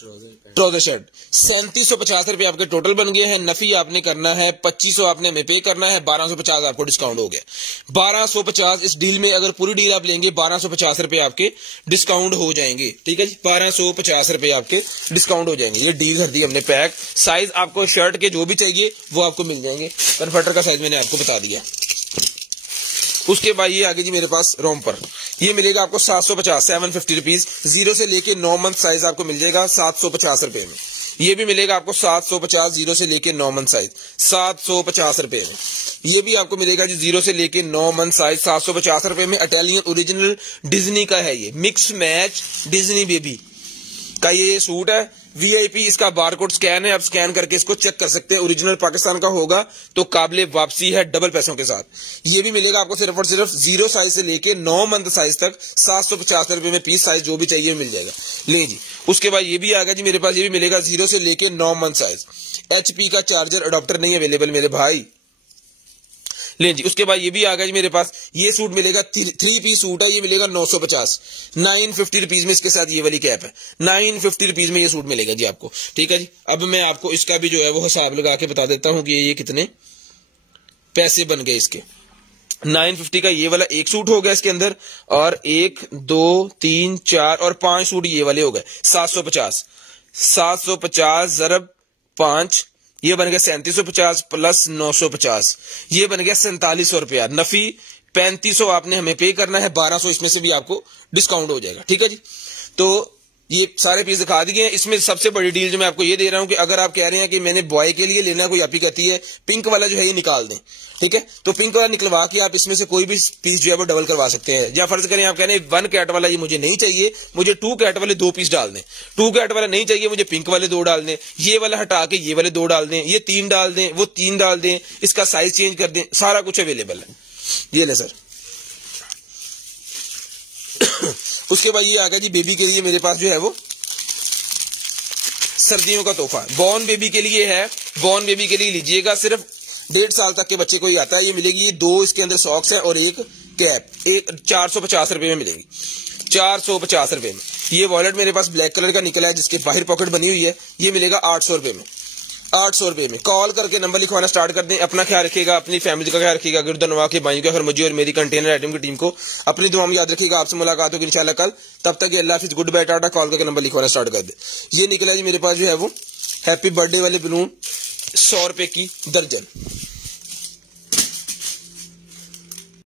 ट्राउजर शर्ट। 3750 रुपए आपके टोटल बन गए हैं। नफी आपने करना है 2500 आपने हमें पे करना है, 1250 आपको डिस्काउंट हो गया। 1250 इस डील में अगर पूरी डील आप लेंगे 1250 रुपए आपके डिस्काउंट हो जाएंगे, ठीक है जी। 1250 रुपए आपके डिस्काउंट हो जाएंगे। ये डील कर दी हमने पैक। साइज आपको शर्ट के जो भी चाहिए वो आपको मिल जाएंगे। कन्वर्टर का साइज मैंने आपको बता दिया। उसके बाद ये आगे जी मेरे पास रोम्पर, ये मिलेगा आपको 750 750 रुपीज। 0 से लेके 9 मंथ साइज आपको मिल जाएगा 750 रुपए में। ये भी मिलेगा आपको 750, 0 से लेके 9 मंथ साइज 750 रुपए में। ये भी आपको मिलेगा जी 0 से लेके 9 मंथ साइज 750 रुपए में। इटालियन ओरिजिनल डिज्नी का है, ये मिक्स मैच डिज्नी बेबी का ये सूट है। वीआईपी इसका बारकोड स्कैन है, आप स्कैन करके इसको चेक कर सकते हैं। ओरिजिनल पाकिस्तान का होगा तो काबिले वापसी है डबल पैसों के साथ। ये भी मिलेगा आपको सिर्फ और सिर्फ 0 साइज से लेके 9 मंथ साइज तक 750 रुपए में पीस। साइज जो भी चाहिए मिल जाएगा। ले जी, उसके बाद ये भी आ गया जी मेरे पास, ये भी मिलेगा 0 से लेके 9 मंथ साइज। HP का चार्जर अडॉप्टर नहीं अवेलेबल मेरे भाई। ले जी, उसके बाद ये भी आ गया जी मेरे पास, ये सूट मिलेगा 3 पीस सूट है, ये मिलेगा 950 950 रुपीज में। इसके साथ ये वाली कैप है, 950 रुपीज में ये सूट मिलेगा जी आपको। ठीक है जी, अब मैं आपको इसका भी जो है वो हिसाब लगा के बता देता हूं कि ये कितने पैसे बन गए इसके। 950 का ये वाला एक सूट हो गया इसके अंदर, और 1 2 3 4 और 5 सूट ये वाले हो गए 750 750 ज़रब 5, ये बन गया 3750 प्लस 950, ये बन गया 4700 रुपया। नफी 3500 आपने हमें पे करना है, 1200 इसमें से भी आपको डिस्काउंट हो जाएगा। ठीक है जी, तो ये सारे पीस दिखा दिए हैं। इसमें सबसे बड़ी डील जो मैं आपको ये दे रहा हूं कि अगर आप कह रहे हैं कि मैंने बॉय के लिए लेना, कोई आपी कहती है पिंक वाला जो है ये निकाल दें, ठीक है, तो पिंक वाला निकलवा के आप इसमें से कोई भी पीस जो है वो डबल करवा सकते हैं। या फर्ज करें आप कह रहे हैं 1 कैट वाला ये मुझे नहीं चाहिए, मुझे 2 कैट वाले 2 पीस डाल दें, 2 कैट वाला नहीं चाहिए मुझे पिंक वाले 2 डाल दें, ये वाला हटा के ये वाले 2 डाल दें, ये 3 डाल दें, वो 3 डाल दें, इसका साइज चेंज कर दें, सारा कुछ अवेलेबल है। ये ले सर। उसके बाद ये आ गया जी बेबी के लिए मेरे पास जो है वो सर्दियों का तोहफा बॉर्न बेबी के लिए है। बॉर्न बेबी के लिए लीजिएगा, सिर्फ 1.5 साल तक के बच्चे को ही आता है। ये मिलेगी, ये 2 इसके अंदर सॉक्स है और एक कैप, एक 450 रुपए में मिलेगी, 450 रुपए में। ये वॉलेट मेरे पास ब्लैक कलर का निकला है जिसके बाहर पॉकेट बनी हुई है, ये मिलेगा 800 रुपए में। 800 रुपए में कॉल करके नंबर लिखवाना स्टार्ट कर दें। अपना ख्याल रखिएगा, अपनी फैमिली का ख्याल रखिएगा, गिरदनवा के भाइयों का, मुझे और मेरी कंटेनर आइटम की टीम को अपनी दुआ में याद रखिएगा। आपसे मुलाकात होगी इंशाल्लाह कल, तब तक अल्लाह हाफिज़, गुड बाय, टाटा। कॉल करके नंबर लिखवाना स्टार्ट कर दे। ये निकला जी मेरे पास जो है वो हैप्पी बर्थडे वाले बलून 100 रुपए की दर्जन।